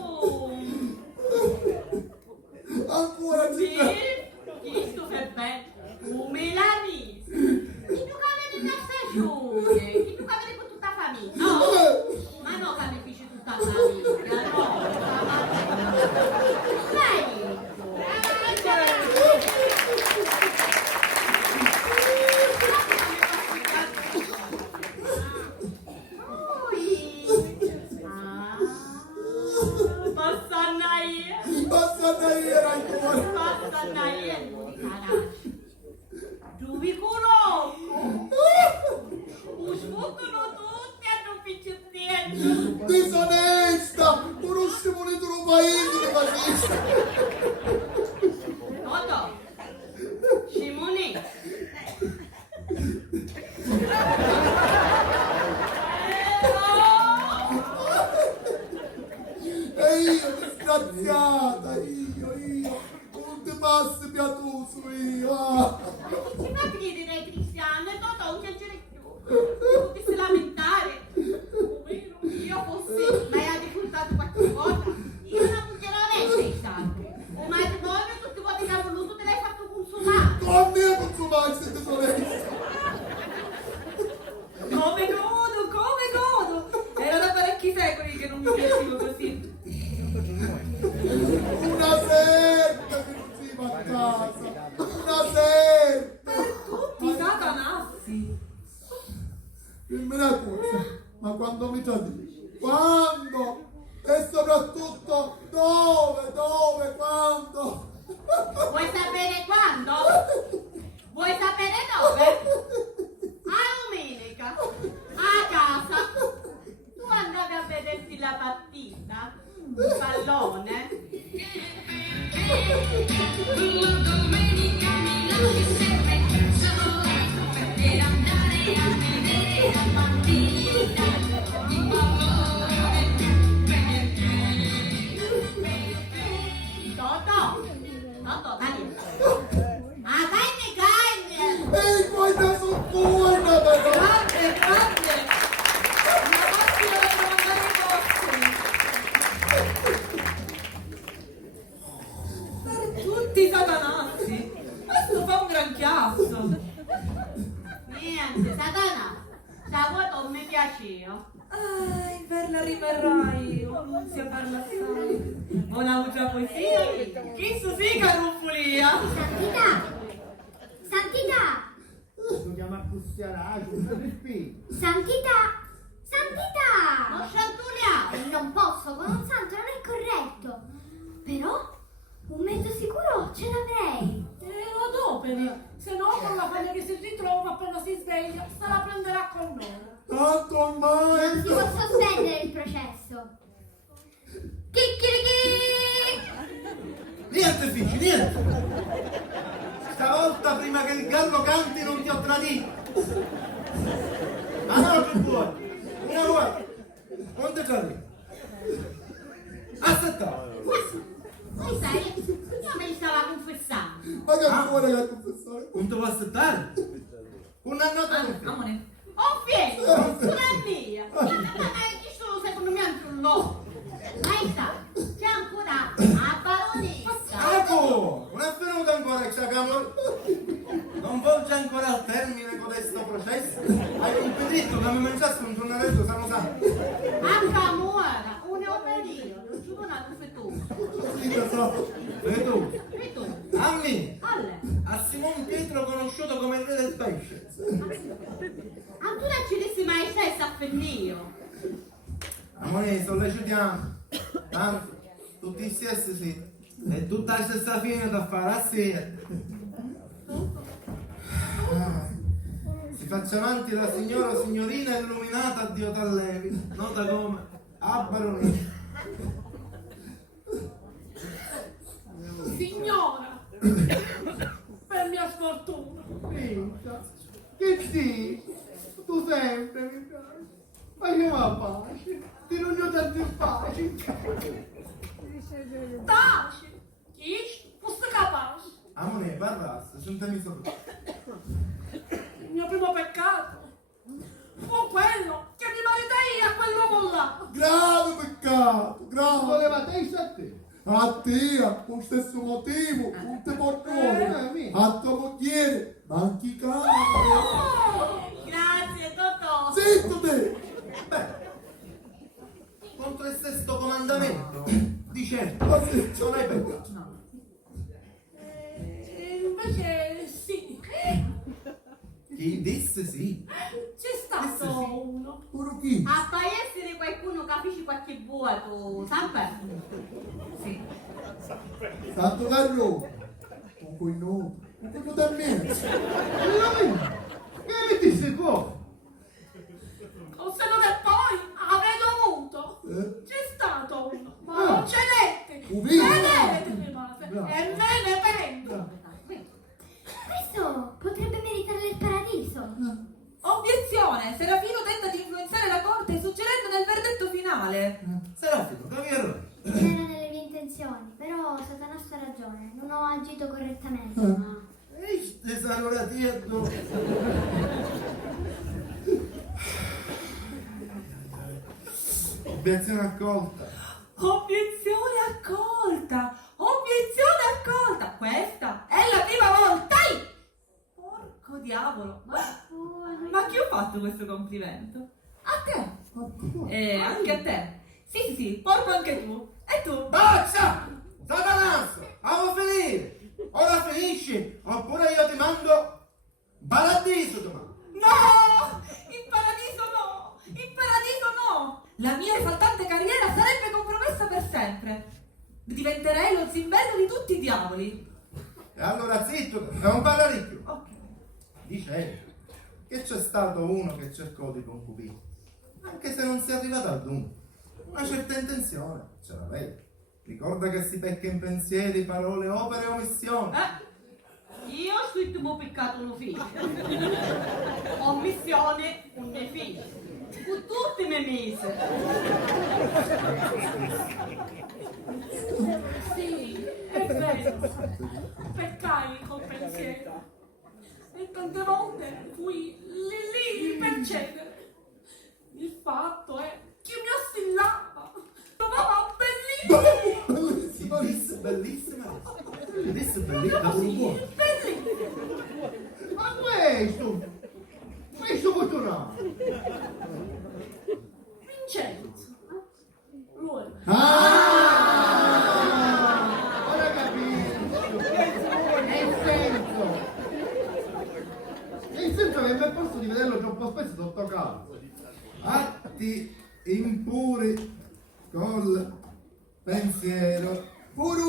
Ancora Sì, ci chi sto per bene? Come la visi? Chi tu cavoli da stagione? Chi tu cavoli con tutta la famiglia? No, ma no che mi fece tutta la famiglia, no. Basta dai, era ancora! Dove conosco? Usfuocono tutti hanno picciottello. Disonesta! Conosciamo il tuo paese, fascista! Toto, Simone. E io, disgraziata, io, non ti passi piatoso io! Si fa dire mi piacevo così. Una serpe che non si va a casa! Una serpe! Tutti satanassi. Dimmi una cosa, ma quando mi tradisci? Quando? E soprattutto dove, quando? Vuoi sapere quando? Vuoi sapere dove? A domenica, a casa. Tu andavi a vederti la partita? Il pallone? La domenica mi lasci sempre sola per andare a vedere la partita di pallone. Toto, dai. Ah, dai. Ehi, guarda su guarda però! Grande, grande. Una macchina da tramandare i posti. Per tutti satanassi. Questo fa un gran chiasso. Niente, Satana. Sabato non mi piaceva. Ah, inverno rimarrai, non si parla assai. Buona già poesia, chi su sì caruffolia. Santità! Si chiama Custiaraggio, Santità! Non sciantuliamo. Non posso, con un santo non è corretto. Però un mezzo sicuro ce l'avrei. Lo adoperi, se no con la faglia che si ritrova appena si sveglia, se la prenderà con noi. Tanto ormai! Non si può sospendere il processo. Chicchirichi! Niente, figli, niente! Stavolta prima che il gallo canti non ti ho tradito! Ma no, che vuoi? Una vuoi? Quanto corri? Aspetta! Sai, io me li stava confessando. Ma che vuole che confessare? Quanto può aspettare? Una nota non Amore. Oh, vieni, sulla mia. Ma che sono secondo me anche un loco. Maestà, c'è ancora la baronessa. Ecco! Non è venuto ancora il sacamore! Non volge ancora al termine codesto processo? Hai un pedritto che mi mangiasse un giornaletto sano sano! Anche muora, un operino, non ci vuole una confettusa. Sì, lo so. E tu? E tu? Ammi! Alle. A Simon Pietro conosciuto come il re del pesce! Anche non ci dissi mai stesso a Fennio. Amore, sollecitiamo! Tanto, tutti gli stessi sì! E tutta la stessa fine da fare a sera! Si faccia avanti la signora o signorina illuminata a Dio t'allevi, nota come a baronessa. Signora, per mia sfortuna. Vinta, che dici? Tu sempre mi piaci. Facciamo la pace, ti non ho tanto in pace. Taci, chi fosse capace. Amore, barras, sentami sopra. Il mio primo peccato fu quello che mi maritai a quell'uomo là. Grave peccato, grave! Voleva te a te. A te, per lo stesso motivo, non ti portone. A tua moglie, manchi cane. Grazie, Totò. Zitto te! Beh, contro il sesto comandamento, di certo, Ma sì. non hai peccato. Invece sì, Chi disse sì? c'è stato uno. Pure chi? Appare essere qualcuno capisci qualche vuoto, sempre? Sì. Santo Carlo! Con quei nome, con quello da mezzo. Che mi disse tu? O se non è poi avrei dovuto. C'è stato uno, ma non cedette. Vedete le base e me ne prendo. Questo potrebbe meritare il paradiso. Obiezione! Serafino tenta di influenzare la corte suggerendo nel verdetto finale. Serafino, cavi errore. Non era nelle mie intenzioni, però Satanasso ha ragione, non ho agito correttamente. Te sarò la tieto. Obiezione accolta. Obiezione accolta! Obiezione accolta! Questa è la prima volta! Porco diavolo! Ma chi ho fatto questo complimento? A te! E anche a te! Sì, porco anche tu. E tu? Boccia! Satanasso! Amo finire! Ora finisci, oppure io ti mando paradiso domani. No! In paradiso no! In paradiso no! La mia esaltante carriera sarebbe compromessa per sempre. Diventerei lo zimbello di tutti i diavoli. E allora zitto, non parlare di più. Ok. Dicevo che c'è stato uno che cercò di concubire, anche se non si è arrivato al dunque. Una certa intenzione ce l'avete. Ricorda che si pecca in pensieri, parole, opere e omissioni. Io ho scritto un peccato un figlio. Omissione un mio figlio. Con tutti i miei mesi. Sì, è vero. Peccai col pensiero. E tante volte fui lì per cedere. Il fatto è che mi assillava. Trovava bellissimo. Bellissima. Bellissima. Da buono. Bellissimo. Ma questo fortunato. Vincenzo. Lui. Ora capisco. È il senso che mi è posto di vederlo troppo spesso sotto casa. Atti impuri col pensiero. Pure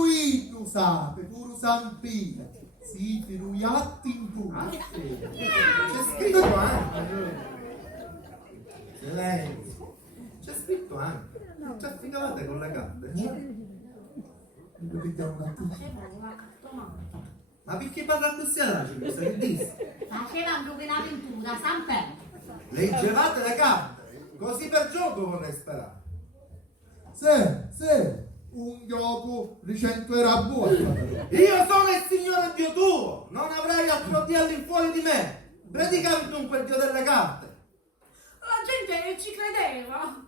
usate, pure sampina. Siete lui atti impuri. C'è scritto anche. Silenzio. C'è scritto anche. Ci affidavate con le carte. Lo vediamo un attimo. Ma perché parla così alla gente? Che disse? Faceva anche un'avventura, sempre. Leggevate le carte. Così per gioco vorrei sperare. Sì, un gioco di 100 era buono. Io sono il Signore Dio tuo. Non avrai altro Dio all'infuori di me. Predicavi dunque il Dio delle carte. La gente ci credeva.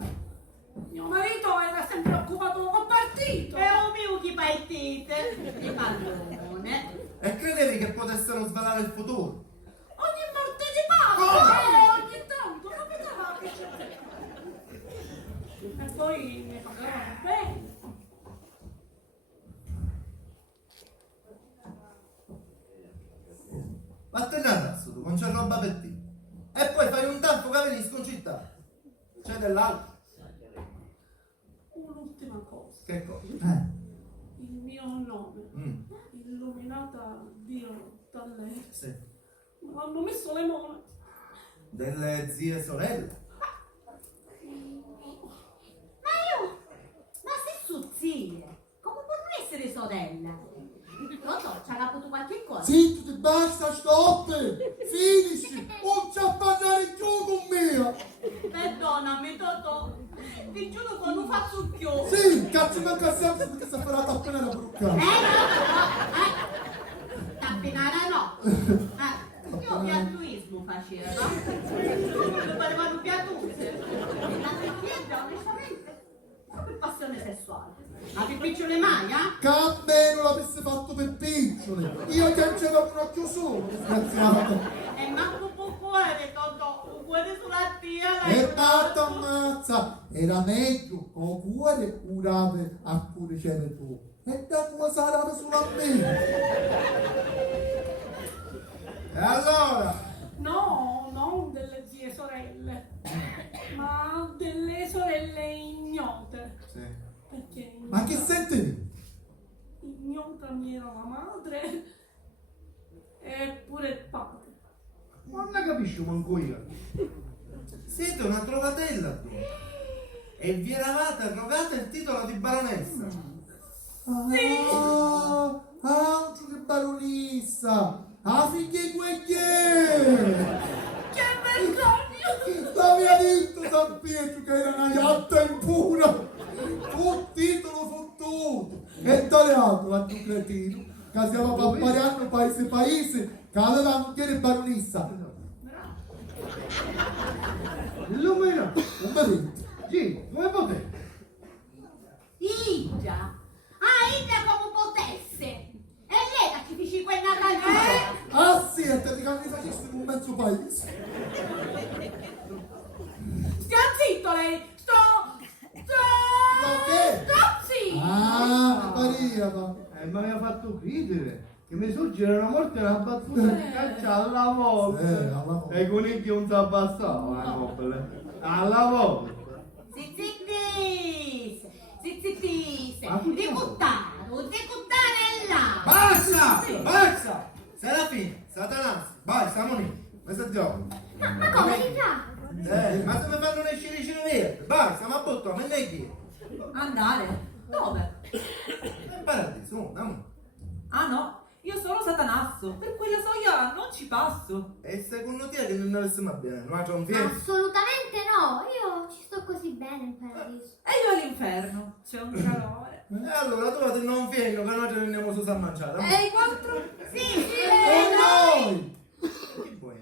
Mio marito era sempre occupato col partito. E un mio chi partite. Di pallone. E credevi che potessero svelare il futuro? Ogni morte di Paolo. Ogni tanto capitava che c'era. E poi mi pagavano bene. Vattene al razzo tu, non c'è roba per te. E poi fai un tanto che venisco in città. C'è dell'altro. Un'ultima cosa. Che cosa? Il mio nome, illuminata Dio da lei. Sì. Mi hanno messo le monete. Delle zie sorelle. Ma se su zie, come possono essere sorelle? Non so, ci ha capito qualche cosa? Zitto, ti basta, stop! Finisci! Non c'è a parlare più con me! Perdonami, Totò. Ti giuro che non faccio più. Sì, cazzo manca sempre perché sta ferrata appena la brucca! Tappinare no. Io piattuismo facevo, no? Non parevano piattuse. La picchietta, onestamente, proprio passione sessuale. Ma ti picciole mai, eh? Cammeno l'avesse fatto per picciole! Io che c'era un occhio solo, disgraziato! E manco un cuore, Totò, un cuore sulla tia. E basta ammazza! Era meglio con cuore curate a cure c'era tu! E da cosa sarà sulla me? E allora? No, non delle zie sorelle, ma delle sorelle ignote. Sì. Perché Ma che senti? ignota mi era la madre e pure il padre. Non ne capisco manco io. Siete una trovatella tu. E vi eravate arrogate il titolo di baronessa. Altro che baronessa! Ah, finché guerriere! Che vergogna! L'avevi detto San Pietro che era una iatta impura! Un titolo fottuto! E tale altro, l'altro cretino, che stiamo pappariando paese, che aveva anche il baronessa! Illumina. Non mi vedi? Sì, come potete? Igia! Ah, Igia come potesse! E lei che ci dici quella ragione? Ah sì, e te dico che mi facessi in un mezzo paese! Stia zitto lei! Sto era? Mi aveva fatto credere che mi sorgere una morte una battuta di caccia alla volta. Alla volta. E i conigli non si abbassavano, alla volta. Zittis, Ma che di cuttare là. Basta! Serafina, Satana, vai, stiamo lì. Mezzogiorno. Ma come ritrà? Ma se mi fanno le sciricine verde? Vai, stiamo a botto, me ne chi? Andare? Dove? In paradiso, no, andiamo. Ah no, io sono Satanasso, per quella soglia non ci passo. E secondo te che non avessimo bene? Non c'è un fiero? Assolutamente no, io ci sto così bene in paradiso. E io all'inferno, c'è un calore. E allora trovate il non fieno che noi ce ne andiamo su a mangiare. E i quattro? Sì, E noi! Che buoni.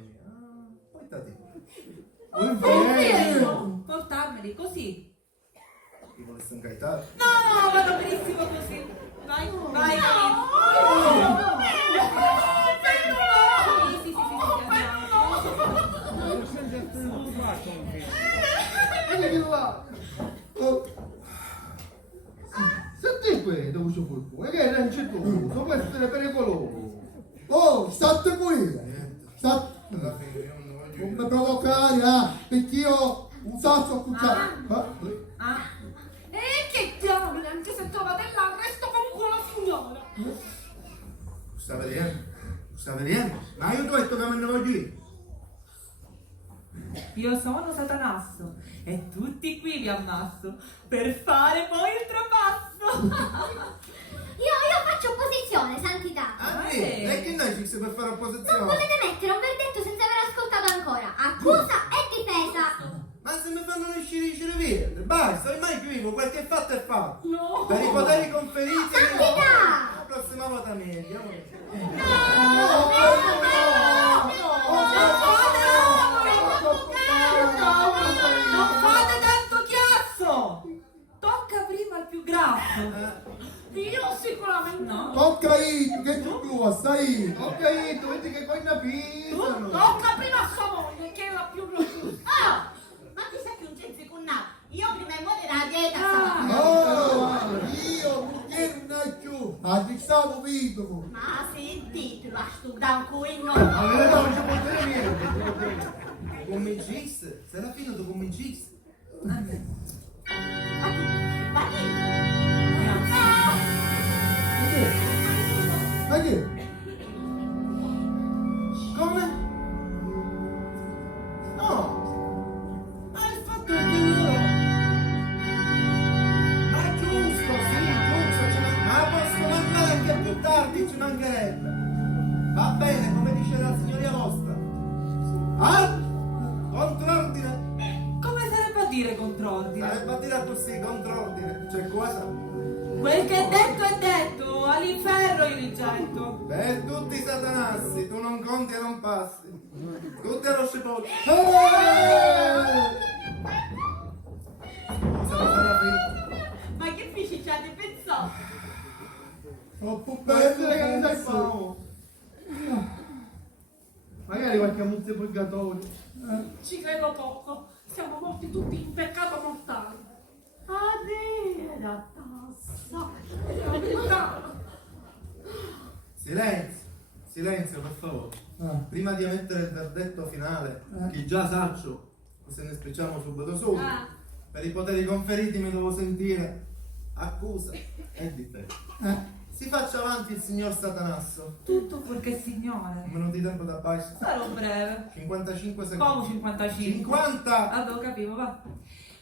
Poi te. Un fieno! Portarmeli così. Ti volessi incaitare? No, vado benissimo così. Vai, vai, Sì, Vieni là! Senti qui dove c'è qualcuno, che è lancettoso, può essere pericoloso. Oh, state qui! State... Alla fine io non voglio Non mi provocare, perché io un sasso a cucciare. Che diavolo, anche se trovate là, resto comunque la signora. Sta vedendo? Ma io ti ho detto che me ne voglio io. Io sono Satanasso e tutti qui vi ammasso per fare poi il trapasso. Io faccio opposizione, santità. E che noi ci si per fare Non opposizione? volete mettere un verdetto senza aver ascoltato ancora. Accusa e difesa. Ma se mi fanno le sciricine verde, basta, ormai più vivo, quel che è fatto è fatto. No. Per i poteri conferiti. Santità! La prossima volta meglio. Non fate tanto chiasso! Tocca prima il più grasso. Io sicuramente no. Tocca io, che tu tua, stai. Ok, tu vedi che poi ne pisano. Tocca prima a sua moglie, che è la più grossa. Ma ti sai che non c'è con nato? Io prima di morire la dieta Oh, io non hai più. Ma ti stavo vivo. Ma sentitelo a sto dancoino. Ma vedete non ci può dire niente. Come Gis? Serafino tu come Gis? Ma chi? Ma che? Come? No! Ma il fatto è che loro... Ma giusto, sì, giusto, ma posso mandare anche più tardi, ci mancherebbe. Va bene, come dice la signoria vostra. Ah? Contrordine. Come sarebbe a dire contrordine? Sarebbe a dire così, contrordine. C'è cosa? Quel che è detto, all'inferno io li getto. Per tutti i satanassi, tu non conti e non passi. Tutti allo scepolto. Ma che piscicciate pensò? Troppo Può essere che ne bello. sai famo. Magari qualche muzzo purgatorio. Ci credo poco. Siamo morti tutti in peccato mortale. Addio, tassa. Silenzio per favore. Ah. Prima di emettere il verdetto finale, che già saccio, se ne spicciamo subito su. Per i poteri conferiti mi devo sentire accusa e difesa. Si faccia avanti il signor Satanasso. Tutto purché signore. Un minuto di tempo da basso. Sarò breve. 55 Come secondi. 55? 50! Vabbè, capivo, va.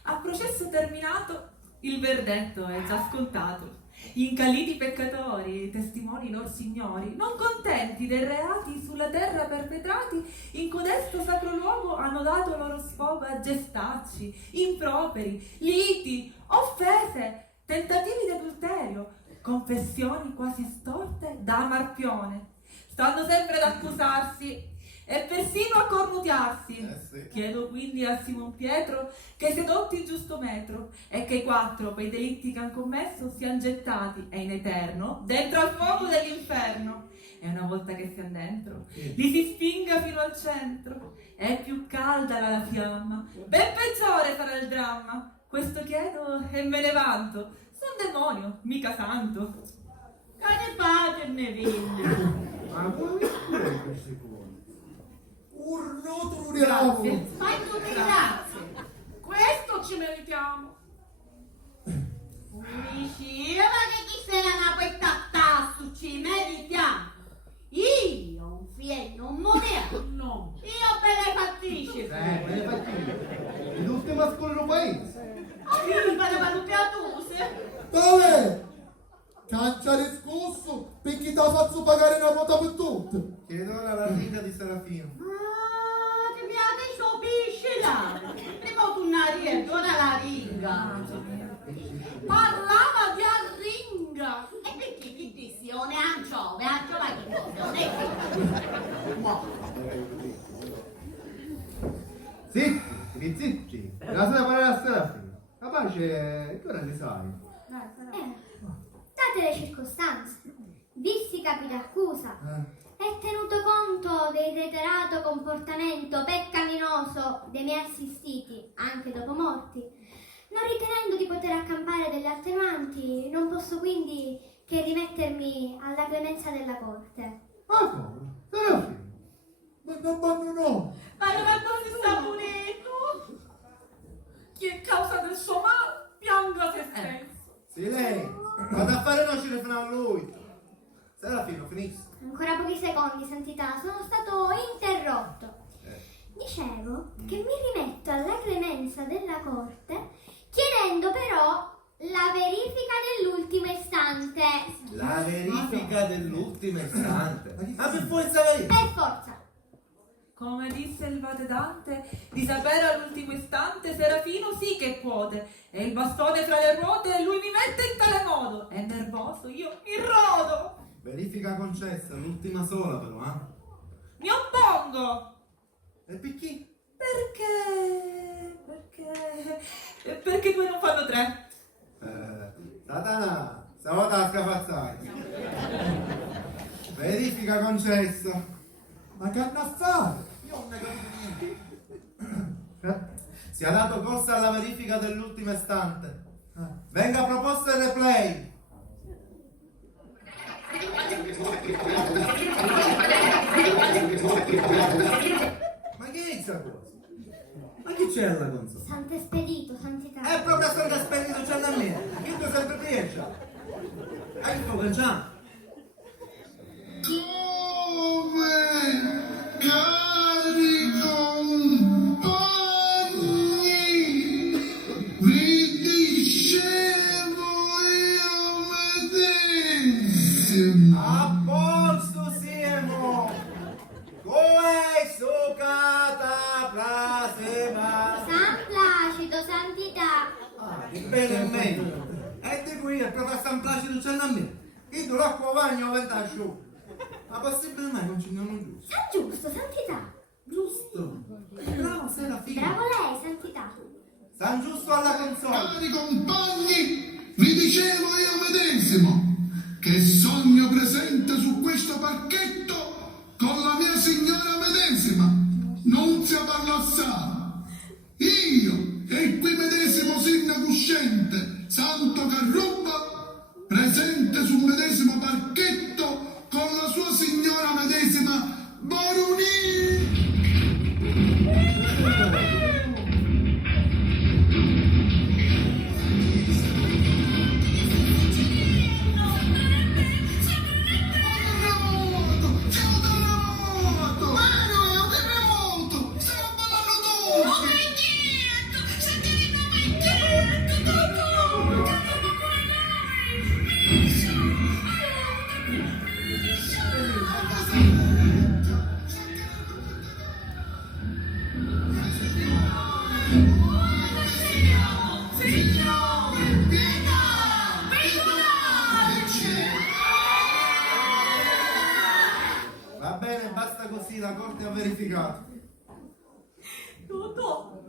A processo terminato, il verdetto è già scontato. Incalliti peccatori, testimoni lor signori, non contenti dei reati sulla terra perpetrati, in codesto sacro luogo hanno dato loro sfogo a gestacci, improperi, liti, offese, tentativi di adulterio, confessioni quasi estorte da marpione. Stanno sempre ad accusarsi e persino a cornutearsi. Sì. Chiedo quindi a Simon Pietro che si adotti il giusto metro e che i quattro, per i delitti che han commesso, siano gettati, e in eterno, dentro al fuoco dell'inferno. E una volta che siano dentro, li si spinga fino al centro. È più calda la fiamma, ben peggiore sarà il dramma. Questo chiedo e me ne vanto. Son demonio, mica santo. Che ne fate, ne veglia? Ma come è questi cuori? Urno turiamo. Fai tutte grazie. Questo ci meritiamo. Mi diceva che chi se la napoetta tasso ci meritiamo. Io un fieno, un monero. No. Io benefattrice. Benefattrice. Ed ultima scuola del paese. Io mi pareva un piatuse. Dove? Cancia riscosso perché ti ha fatto pagare una quota per tutte. Chiedo ora la riga di Serafino. Ah, ti piace ciò pisce là. Prima tornare ora la riga. Parlava di arringa. E perché chi dissi? Non è anciove che cosa? Non è che... Zitti. La sera parlare a Serafino. La pace, che ora ne sai? Date le circostanze, visti capi d'accusa e tenuto conto del reiterato comportamento peccaminoso dei miei assistiti, anche dopo morti, non ritenendo di poter accampare delle attenuanti, non posso quindi che rimettermi alla clemenza della corte. Ah, come? Serafino. Ma no. Ma dove si sta punendo? Chi è causa del suo male pianga se stesso. Silenzio. Vado a fare una cena fino a lui. Serafino, finisci. Ancora pochi secondi, santità, sono stato interrotto. Dicevo che mi rimetto alla clemenza della corte, chiedendo però la verifica dell'ultimo istante. La verifica dell'ultimo istante. Ma per forza verifica. Per forza. Come disse il badante, di sapere all'ultimo istante Serafino sì che puote, e il bastone fra le ruote lui mi mette in tale modo, è nervoso, io mi rodo. Verifica concessa, l'ultima sola però, eh? Mi oppongo. E perché? Perché due non fanno tre. Satana, stavolta a scafazzare. Verifica concessa. Ma che hanno a fare? Io non ne capisco niente. Sia dato corso alla verifica dell'ultimo istante. Venga proposto il replay. Ma che è questa cosa? Ma chi c'è alla console? Sant'Espedito, santità. È proprio Santa Spedito c'è da me. Io tu sempre riesci. Ecco che già. Come cari compagni vi dicevo io medesimo. A posto siamo. Come succata plasema. San Placido, santità. Di bene e meglio. E di qui è proprio San Placido c'è da me. Io tu l'acqua bagno venta asciutto. Ma possibile mai non ci andiamo giù? San Giusto, santità. Giusto. Bravo Serafino. Bravo lei, santità. San Giusto alla console. Cari compagni, vi dicevo io medesimo che sogno presente su questo parchetto con la mia signora medesima, Nunzia Barlassara. Io e qui medesimo sindaco uscente, Santo Carrubba, presente sul medesimo parchetto con la sua signora medesima Baruni. Va bene, basta così, la corte ha verificato. Totò,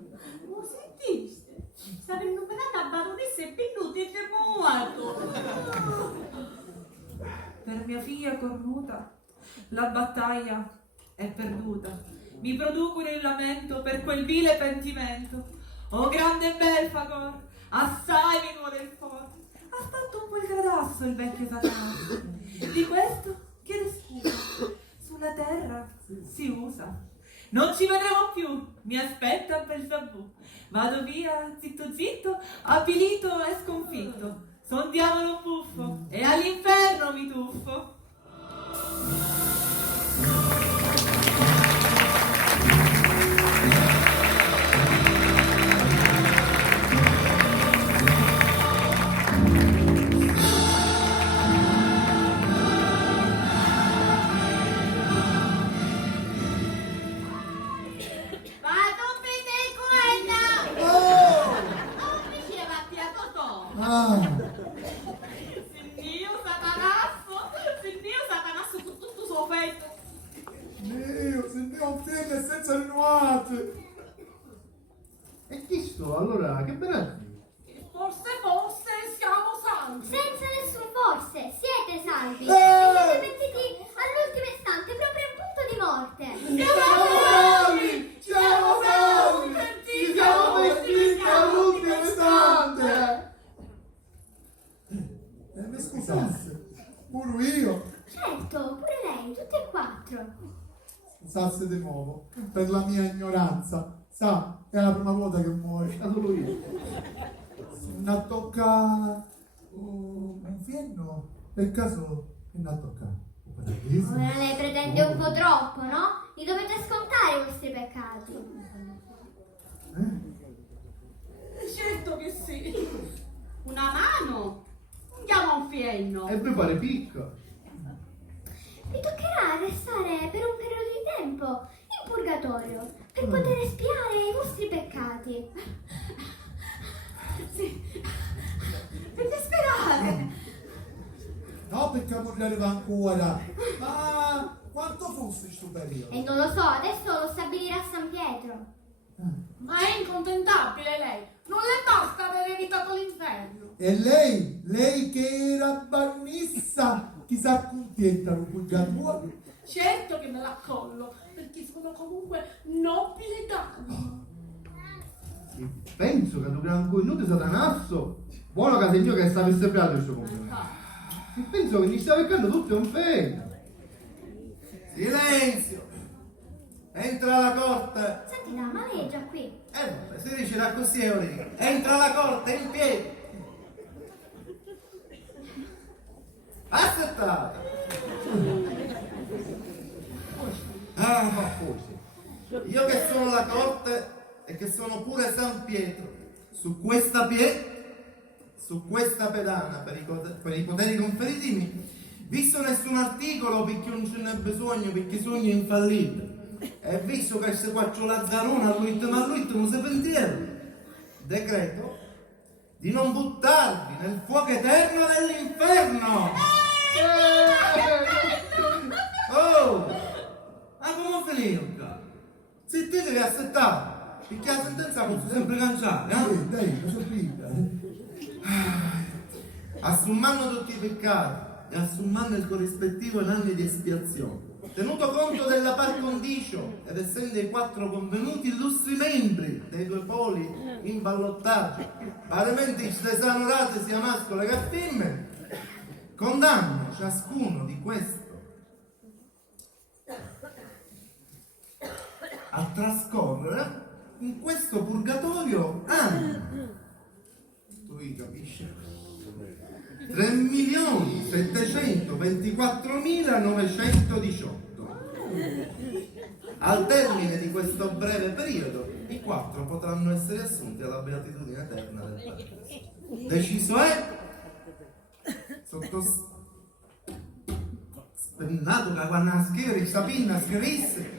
non sentiste? Stava innumerando a baronessa e Pinnuti e muoio. Per mia figlia cornuta, la battaglia è perduta. Mi producono il lamento per quel vile pentimento. Oh grande Belfagor, assai mi muore il cuore. Ha fatto un po' il gradasso il vecchio Satana. ci vedremo più. Mi aspetta Belzebù. Vado via, zitto zitto, avvilito e sconfitto. Son diavolo buffo e all'inferno mi tuffo. Senza rinnovate. E chi sto? Allora, che benedì? Forse siamo salvi. Senza nessun forse, siete salvi. E siete pentiti all'ultimo istante, proprio in punto di morte. Siamo salvi! Siamo salvi! Ci siamo pentiti all'ultimo istante. Mi scusasse, pure io. Certo, pure lei, tutte e quattro. Scusasse di nuovo per la mia ignoranza. Sa, è la prima volta che muore. Solo io. Ne tocca un fieno. Per caso ne tocca un paradiso? Ora lei pretende un po' troppo, no? Li dovete scontare i vostri peccati. Certo che sì. Una mano? Andiamo a un fienno. E poi pare picca. Vi toccherà restare per un periodo di tempo in purgatorio per poter espiare i vostri peccati. Sì. Perché sperare? No, perché non arriva ancora. Ma quanto fosse questo periodo? E non lo so, adesso lo stabilirà San Pietro. Ma è incontentabile lei. Non le basta aver evitato l'inferno. E lei che era barnissa, chissà contienta lo purgatorio. Certo che me l'accollo, perché sono comunque nobile d'animo. Penso che tu gran cognute satanazzo. Buono che sei mio che stavi separato il suo compagno. E penso che mi stai beccando tutto un fake. Silenzio! Entra alla corte! Santità, ma lei è già qui. Vabbè, si dice da così è ora. Entra alla corte in piedi! Aspettate! Ah, ma forse. Io che sono la corte e che sono pure San Pietro, su questa pedana per i poteri conferitimi, visto nessun articolo perché non ce n'è bisogno, perché sogno infallibile, e visto che se faccio Lazzarone ma lui non si pentirà, decreto di non buttarvi nel fuoco eterno dell'inferno. Oh, ma come finire? Zittite che assettate, perché la sentenza posso sempre cancellare, eh? Dai, cosa prima? Assummando tutti i peccati e assummando il corrispettivo in anni di espiazione, tenuto conto della par condicio ed essendo i 4 convenuti illustri membri dei 2 poli in ballottaggio, parimenti stesanorati sia mascolo che femmine, condanno ciascuno di questo a trascorrere in questo purgatorio anni. Tu capisci? 3.724.918. Al termine di questo breve periodo, i 4 potranno essere assunti alla beatitudine eterna del Padre. Deciso è, spennato che quando questa pinna scrisse,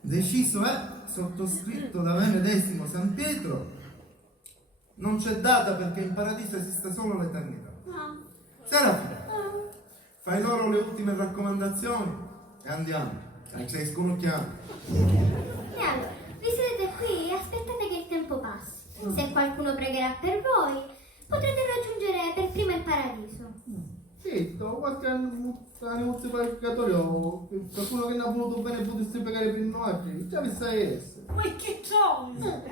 deciso è, sottoscritto da me medesimo San Pietro, non c'è data perché in paradiso esiste solo l'eternità. Serafina, fai loro le ultime raccomandazioni e andiamo, che sei sconocchiato. E allora, vi sedete qui e aspettate che il tempo passi. Se qualcuno pregherà per voi, potrete raggiungere per prima il paradiso. Sì, qualche animuzio purificatorio, qualcuno che ne ha voluto bene potesse pregare per noi, già vi sai essere. Ma che gioia!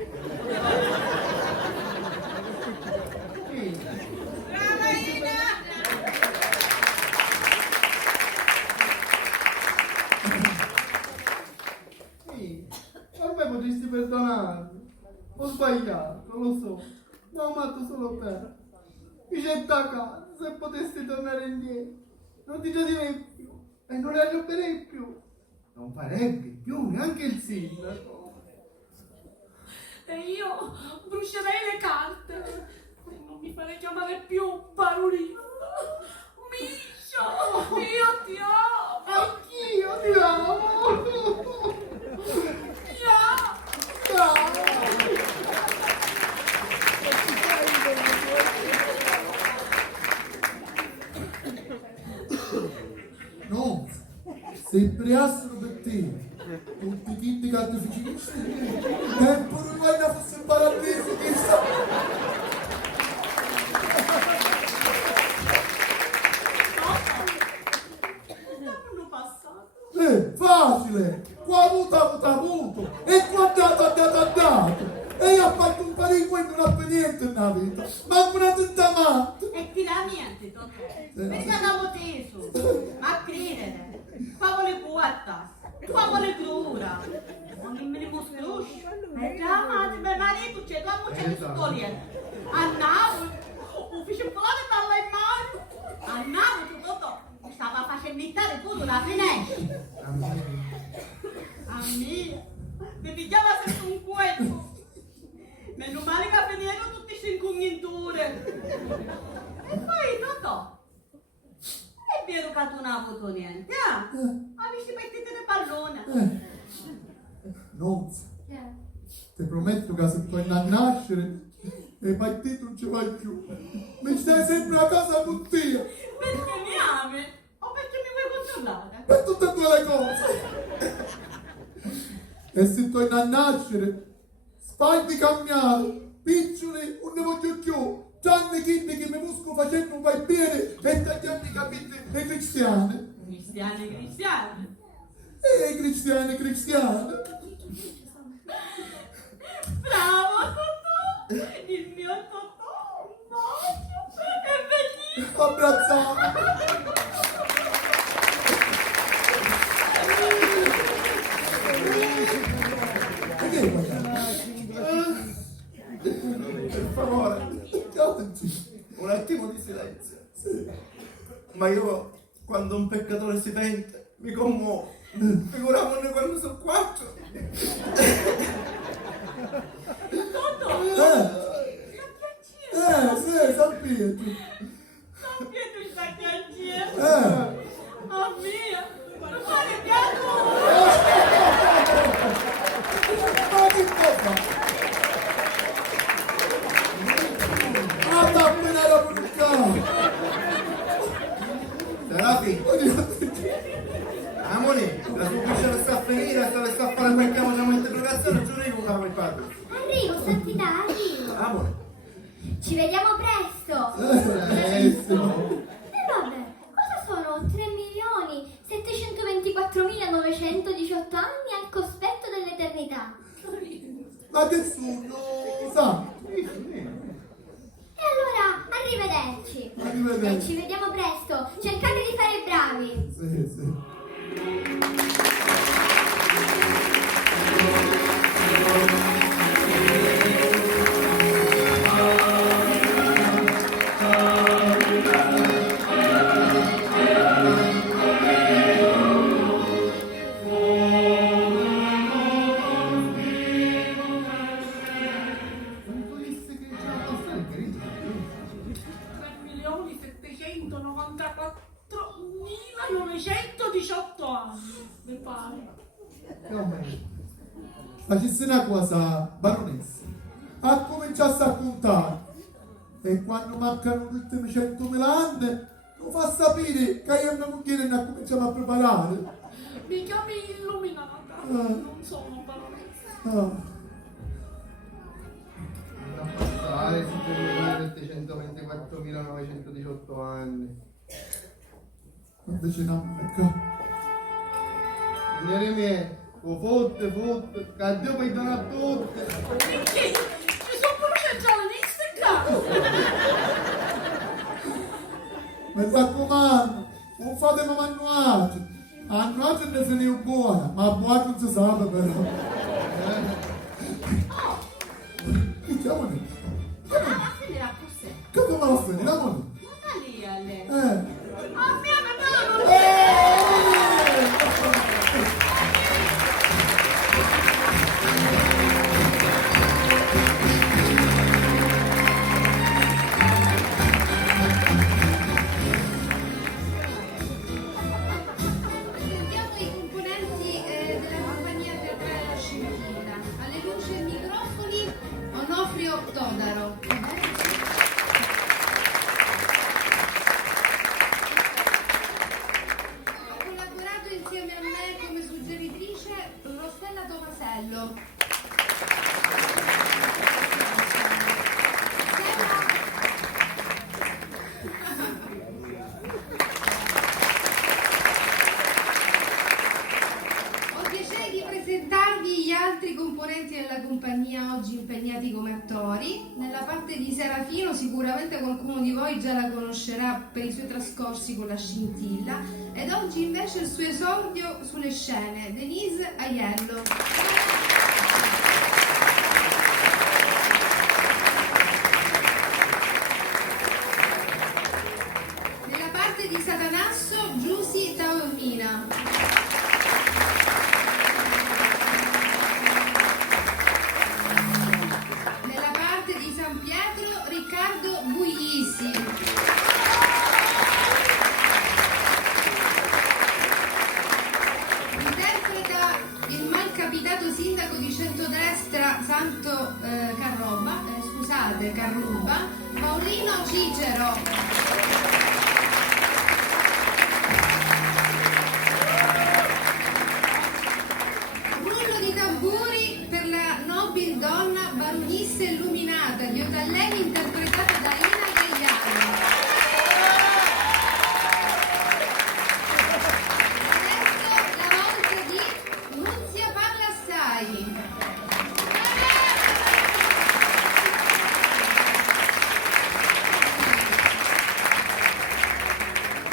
non lo so. Ma ho matto solo per. Mi c'è da casa, se potessi tornare indietro. Non ti giodirei più e non la giocherei più. Non farebbe più neanche il sindaco. E io brucerei le carte e non mi farei chiamare più Barulino. Miscio, io ti amo. Anch'io ti amo. No, se imbriassero per te, tutti i kid che ti facessi, tempo non vai a fosse in paradiso, chissà. Facile! Qua ha avuto! E qua ha dato! E io ho fatto un palinco e non ha per niente nella vita! Ma una tutta matta! E finalmente, Totè, perché avevo teso? Ma credere, favole quarta, favole crura, non me ne mostrusci, e già madre, mio marito c'è, tu amo c'è tutto lì, a Napoli, ufficio fuori dalla immagine, a Napoli tutto, stava facendo mettere tutto la finestra, a me, mi pigliava sempre un cuoco, meno male che venivano tutti in congiunture. E poi, Totò, è vero che tu non hai avuto niente, eh? Avessi mettete le pallone. Non, ti prometto che se torni a nascere, e poi te non ci vai più. Mi stai sempre a casa con te. Perché mi ami? O perché mi vuoi controllare? Per tutte e due le cose. E se torni a nascere, spai di cambiare, piccioli, non ne voglio più. Gianni Kidney che mi musco facendo un vai bene e tagliando i capelli le cristiane. Cristiani. E cristiane. Bravo, Totò! Il mio Totò, un bacio, è bellissimo! Abbracciamo. E che vuoi? Per favore, Un attimo di silenzio. Ma io, quando un peccatore si pente, mi commuovo. Figuriamone quando sono quattro. Totò! Sì, San Pietro. San Pietro il saccaggio! Oh mia! Ma quale piano! Ma che cosa? Guarda appena la bruciata! Serafi! Amore, la sua piscina sta a finire, sta a fare quel cavolo di interrogazione, non dico che mi fate. Arrivo, santità, arrivo. Amore. Ci vediamo presto. Benissimo. E vabbè, cosa sono 3.724.918 anni al cospetto dell'eternità? Ma che sono? Santo. E allora, arrivederci. Arrivederci. E ci vediamo presto. Cercate di fare bravi. Sì. Quanto disse che c'era la storia che ride? 3.794.918 anni, mi pare. Facessi una cosa, baronessa, a cominciasse a contare e quando mancano gli ultimi 100.000 anni lo fa sapere che io non quiero e cominciamo a preparare. Mi chiami illuminata, non sono baronessa. Ah, Da passare su 3.724.918 anni. invece no, ecco. Signori miei, fotte, che Dio mi dona a tutti. Perché? Ci sono pure giornaliste in casa. Mi raccomando, non fate mangiare. A notte ne finivo buona, ma buona non si sa però. Diciamo Fammelo finire, dammi lì. Da lì a lei. Eh. Oh mia, ma no! Presentiamo i componenti della compagnia teatrale La Scintilla. Alle luci e microfoni Onofrio Todaro. Ha collaborato insieme a me come suggeritrice Rossella Tomasello. Ho il piacere di presentarvi gli altri componenti della compagnia oggi impegnati come attori. Nella parte di Serafino sicuramente qualcuno di voi già la conoscerà per i suoi trascorsi con La Scintilla ed oggi invece il suo esordio sulle scene, Denise Aiello. Nella parte di Satanasso, Giusy Taormina. Nella parte di San Pietro, Riccardo Buglisi. Interpreta il malcapitato sindaco di Centodestra Santo Carruba, Paolino Cicero. Rullo di tamburi per la nobile donna baronessa illuminata di Otalleni interpretata da Ina Gagliano. Adesso la volta di Nunzia Pallassai.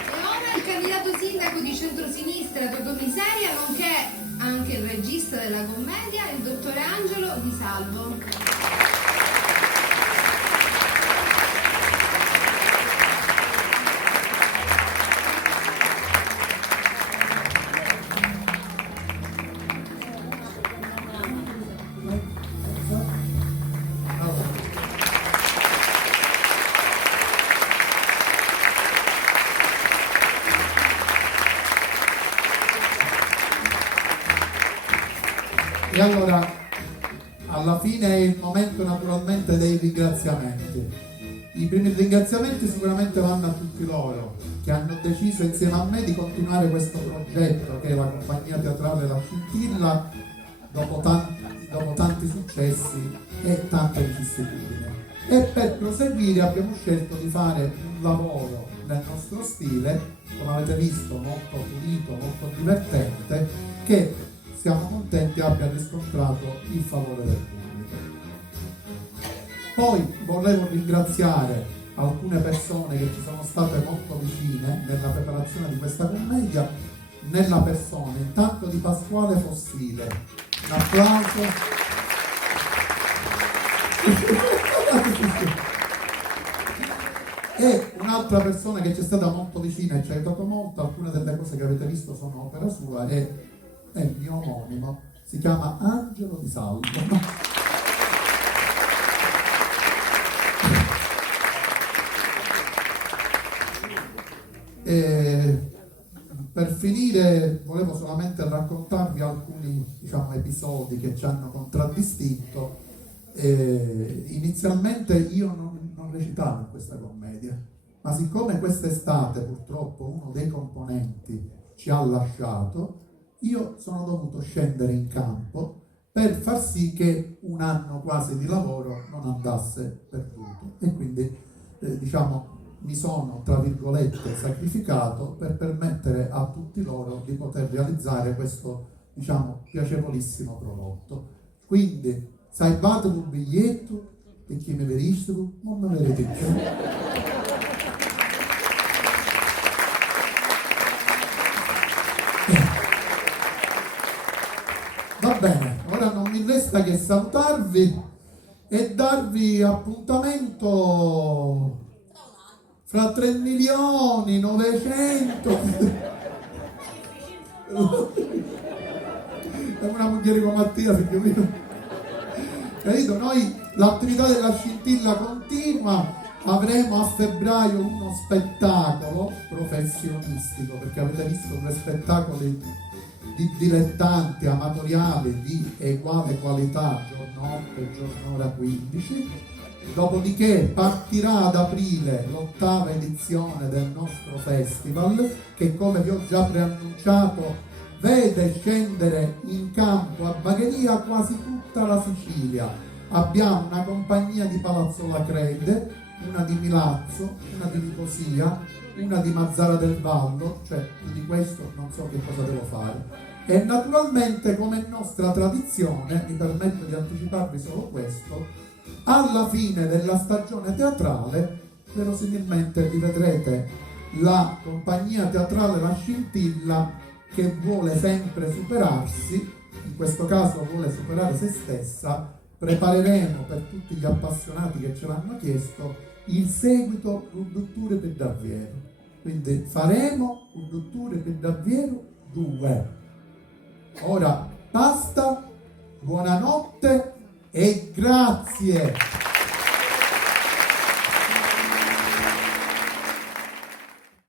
E ora il candidato sindaco di centrosinistra Totò Miseria, nonché anche il regista della commedia, il dottore Angelo Di Salvo. E allora, alla fine è il momento naturalmente dei ringraziamenti. I primi ringraziamenti sicuramente vanno a tutti loro che hanno deciso insieme a me di continuare questo progetto che è la compagnia teatrale La Scintilla dopo tanti successi e tante vicissitudini. E per proseguire abbiamo scelto di fare un lavoro nel nostro stile, come avete visto, molto pulito, molto divertente, che siamo contenti abbia riscontrato il favore del pubblico. Poi volevo ringraziare alcune persone che ci sono state molto vicine nella preparazione di questa commedia, nella persona intanto di Pasquale Fossile. Un applauso. E un'altra persona che ci è stata molto vicina e ci ha aiutato molto, alcune delle cose che avete visto sono opera sua, è il mio omonimo, si chiama Angelo Di Salvo. E per finire volevo solamente raccontarvi alcuni episodi che ci hanno contraddistinto. Inizialmente io non recitavo in questa commedia, ma siccome quest'estate purtroppo uno dei componenti ci ha lasciato, io sono dovuto scendere in campo per far sì che un anno quasi di lavoro non andasse perduto, e quindi mi sono, tra virgolette, sacrificato per permettere a tutti loro di poter realizzare questo, piacevolissimo prodotto. Quindi, salvate un biglietto, e chi mi vedesse, non mi vedete più. Va bene, ora non mi resta che salutarvi e darvi appuntamento fra 3 milioni 900. È una moglie come Mattia, figlio mio. Capito? Noi l'attività della scintilla continua, avremo a febbraio uno spettacolo professionistico, perché avete visto 2 spettacoli di dilettanti, amatoriali, di uguale qualità, giorno 8 e giorno ora 15. Dopodiché partirà ad aprile l'8ª edizione del nostro festival, che come vi ho già preannunciato vede scendere in campo a Bagheria quasi tutta la Sicilia. Abbiamo una compagnia di Palazzo Lacrede, una di Milazzo, una di Nicosia, una di Mazzara del Vallo, cioè più di questo non so che cosa devo fare. E naturalmente, come è nostra tradizione, mi permetto di anticiparvi solo questo, alla fine della stagione teatrale verosimilmente rivedrete la compagnia teatrale La Scintilla, che vuole sempre superarsi, in questo caso vuole superare se stessa. Prepareremo per tutti gli appassionati che ce l'hanno chiesto il seguito Rudotture per davvero, quindi faremo Rudotture per davvero 2. Ora basta, buonanotte e grazie.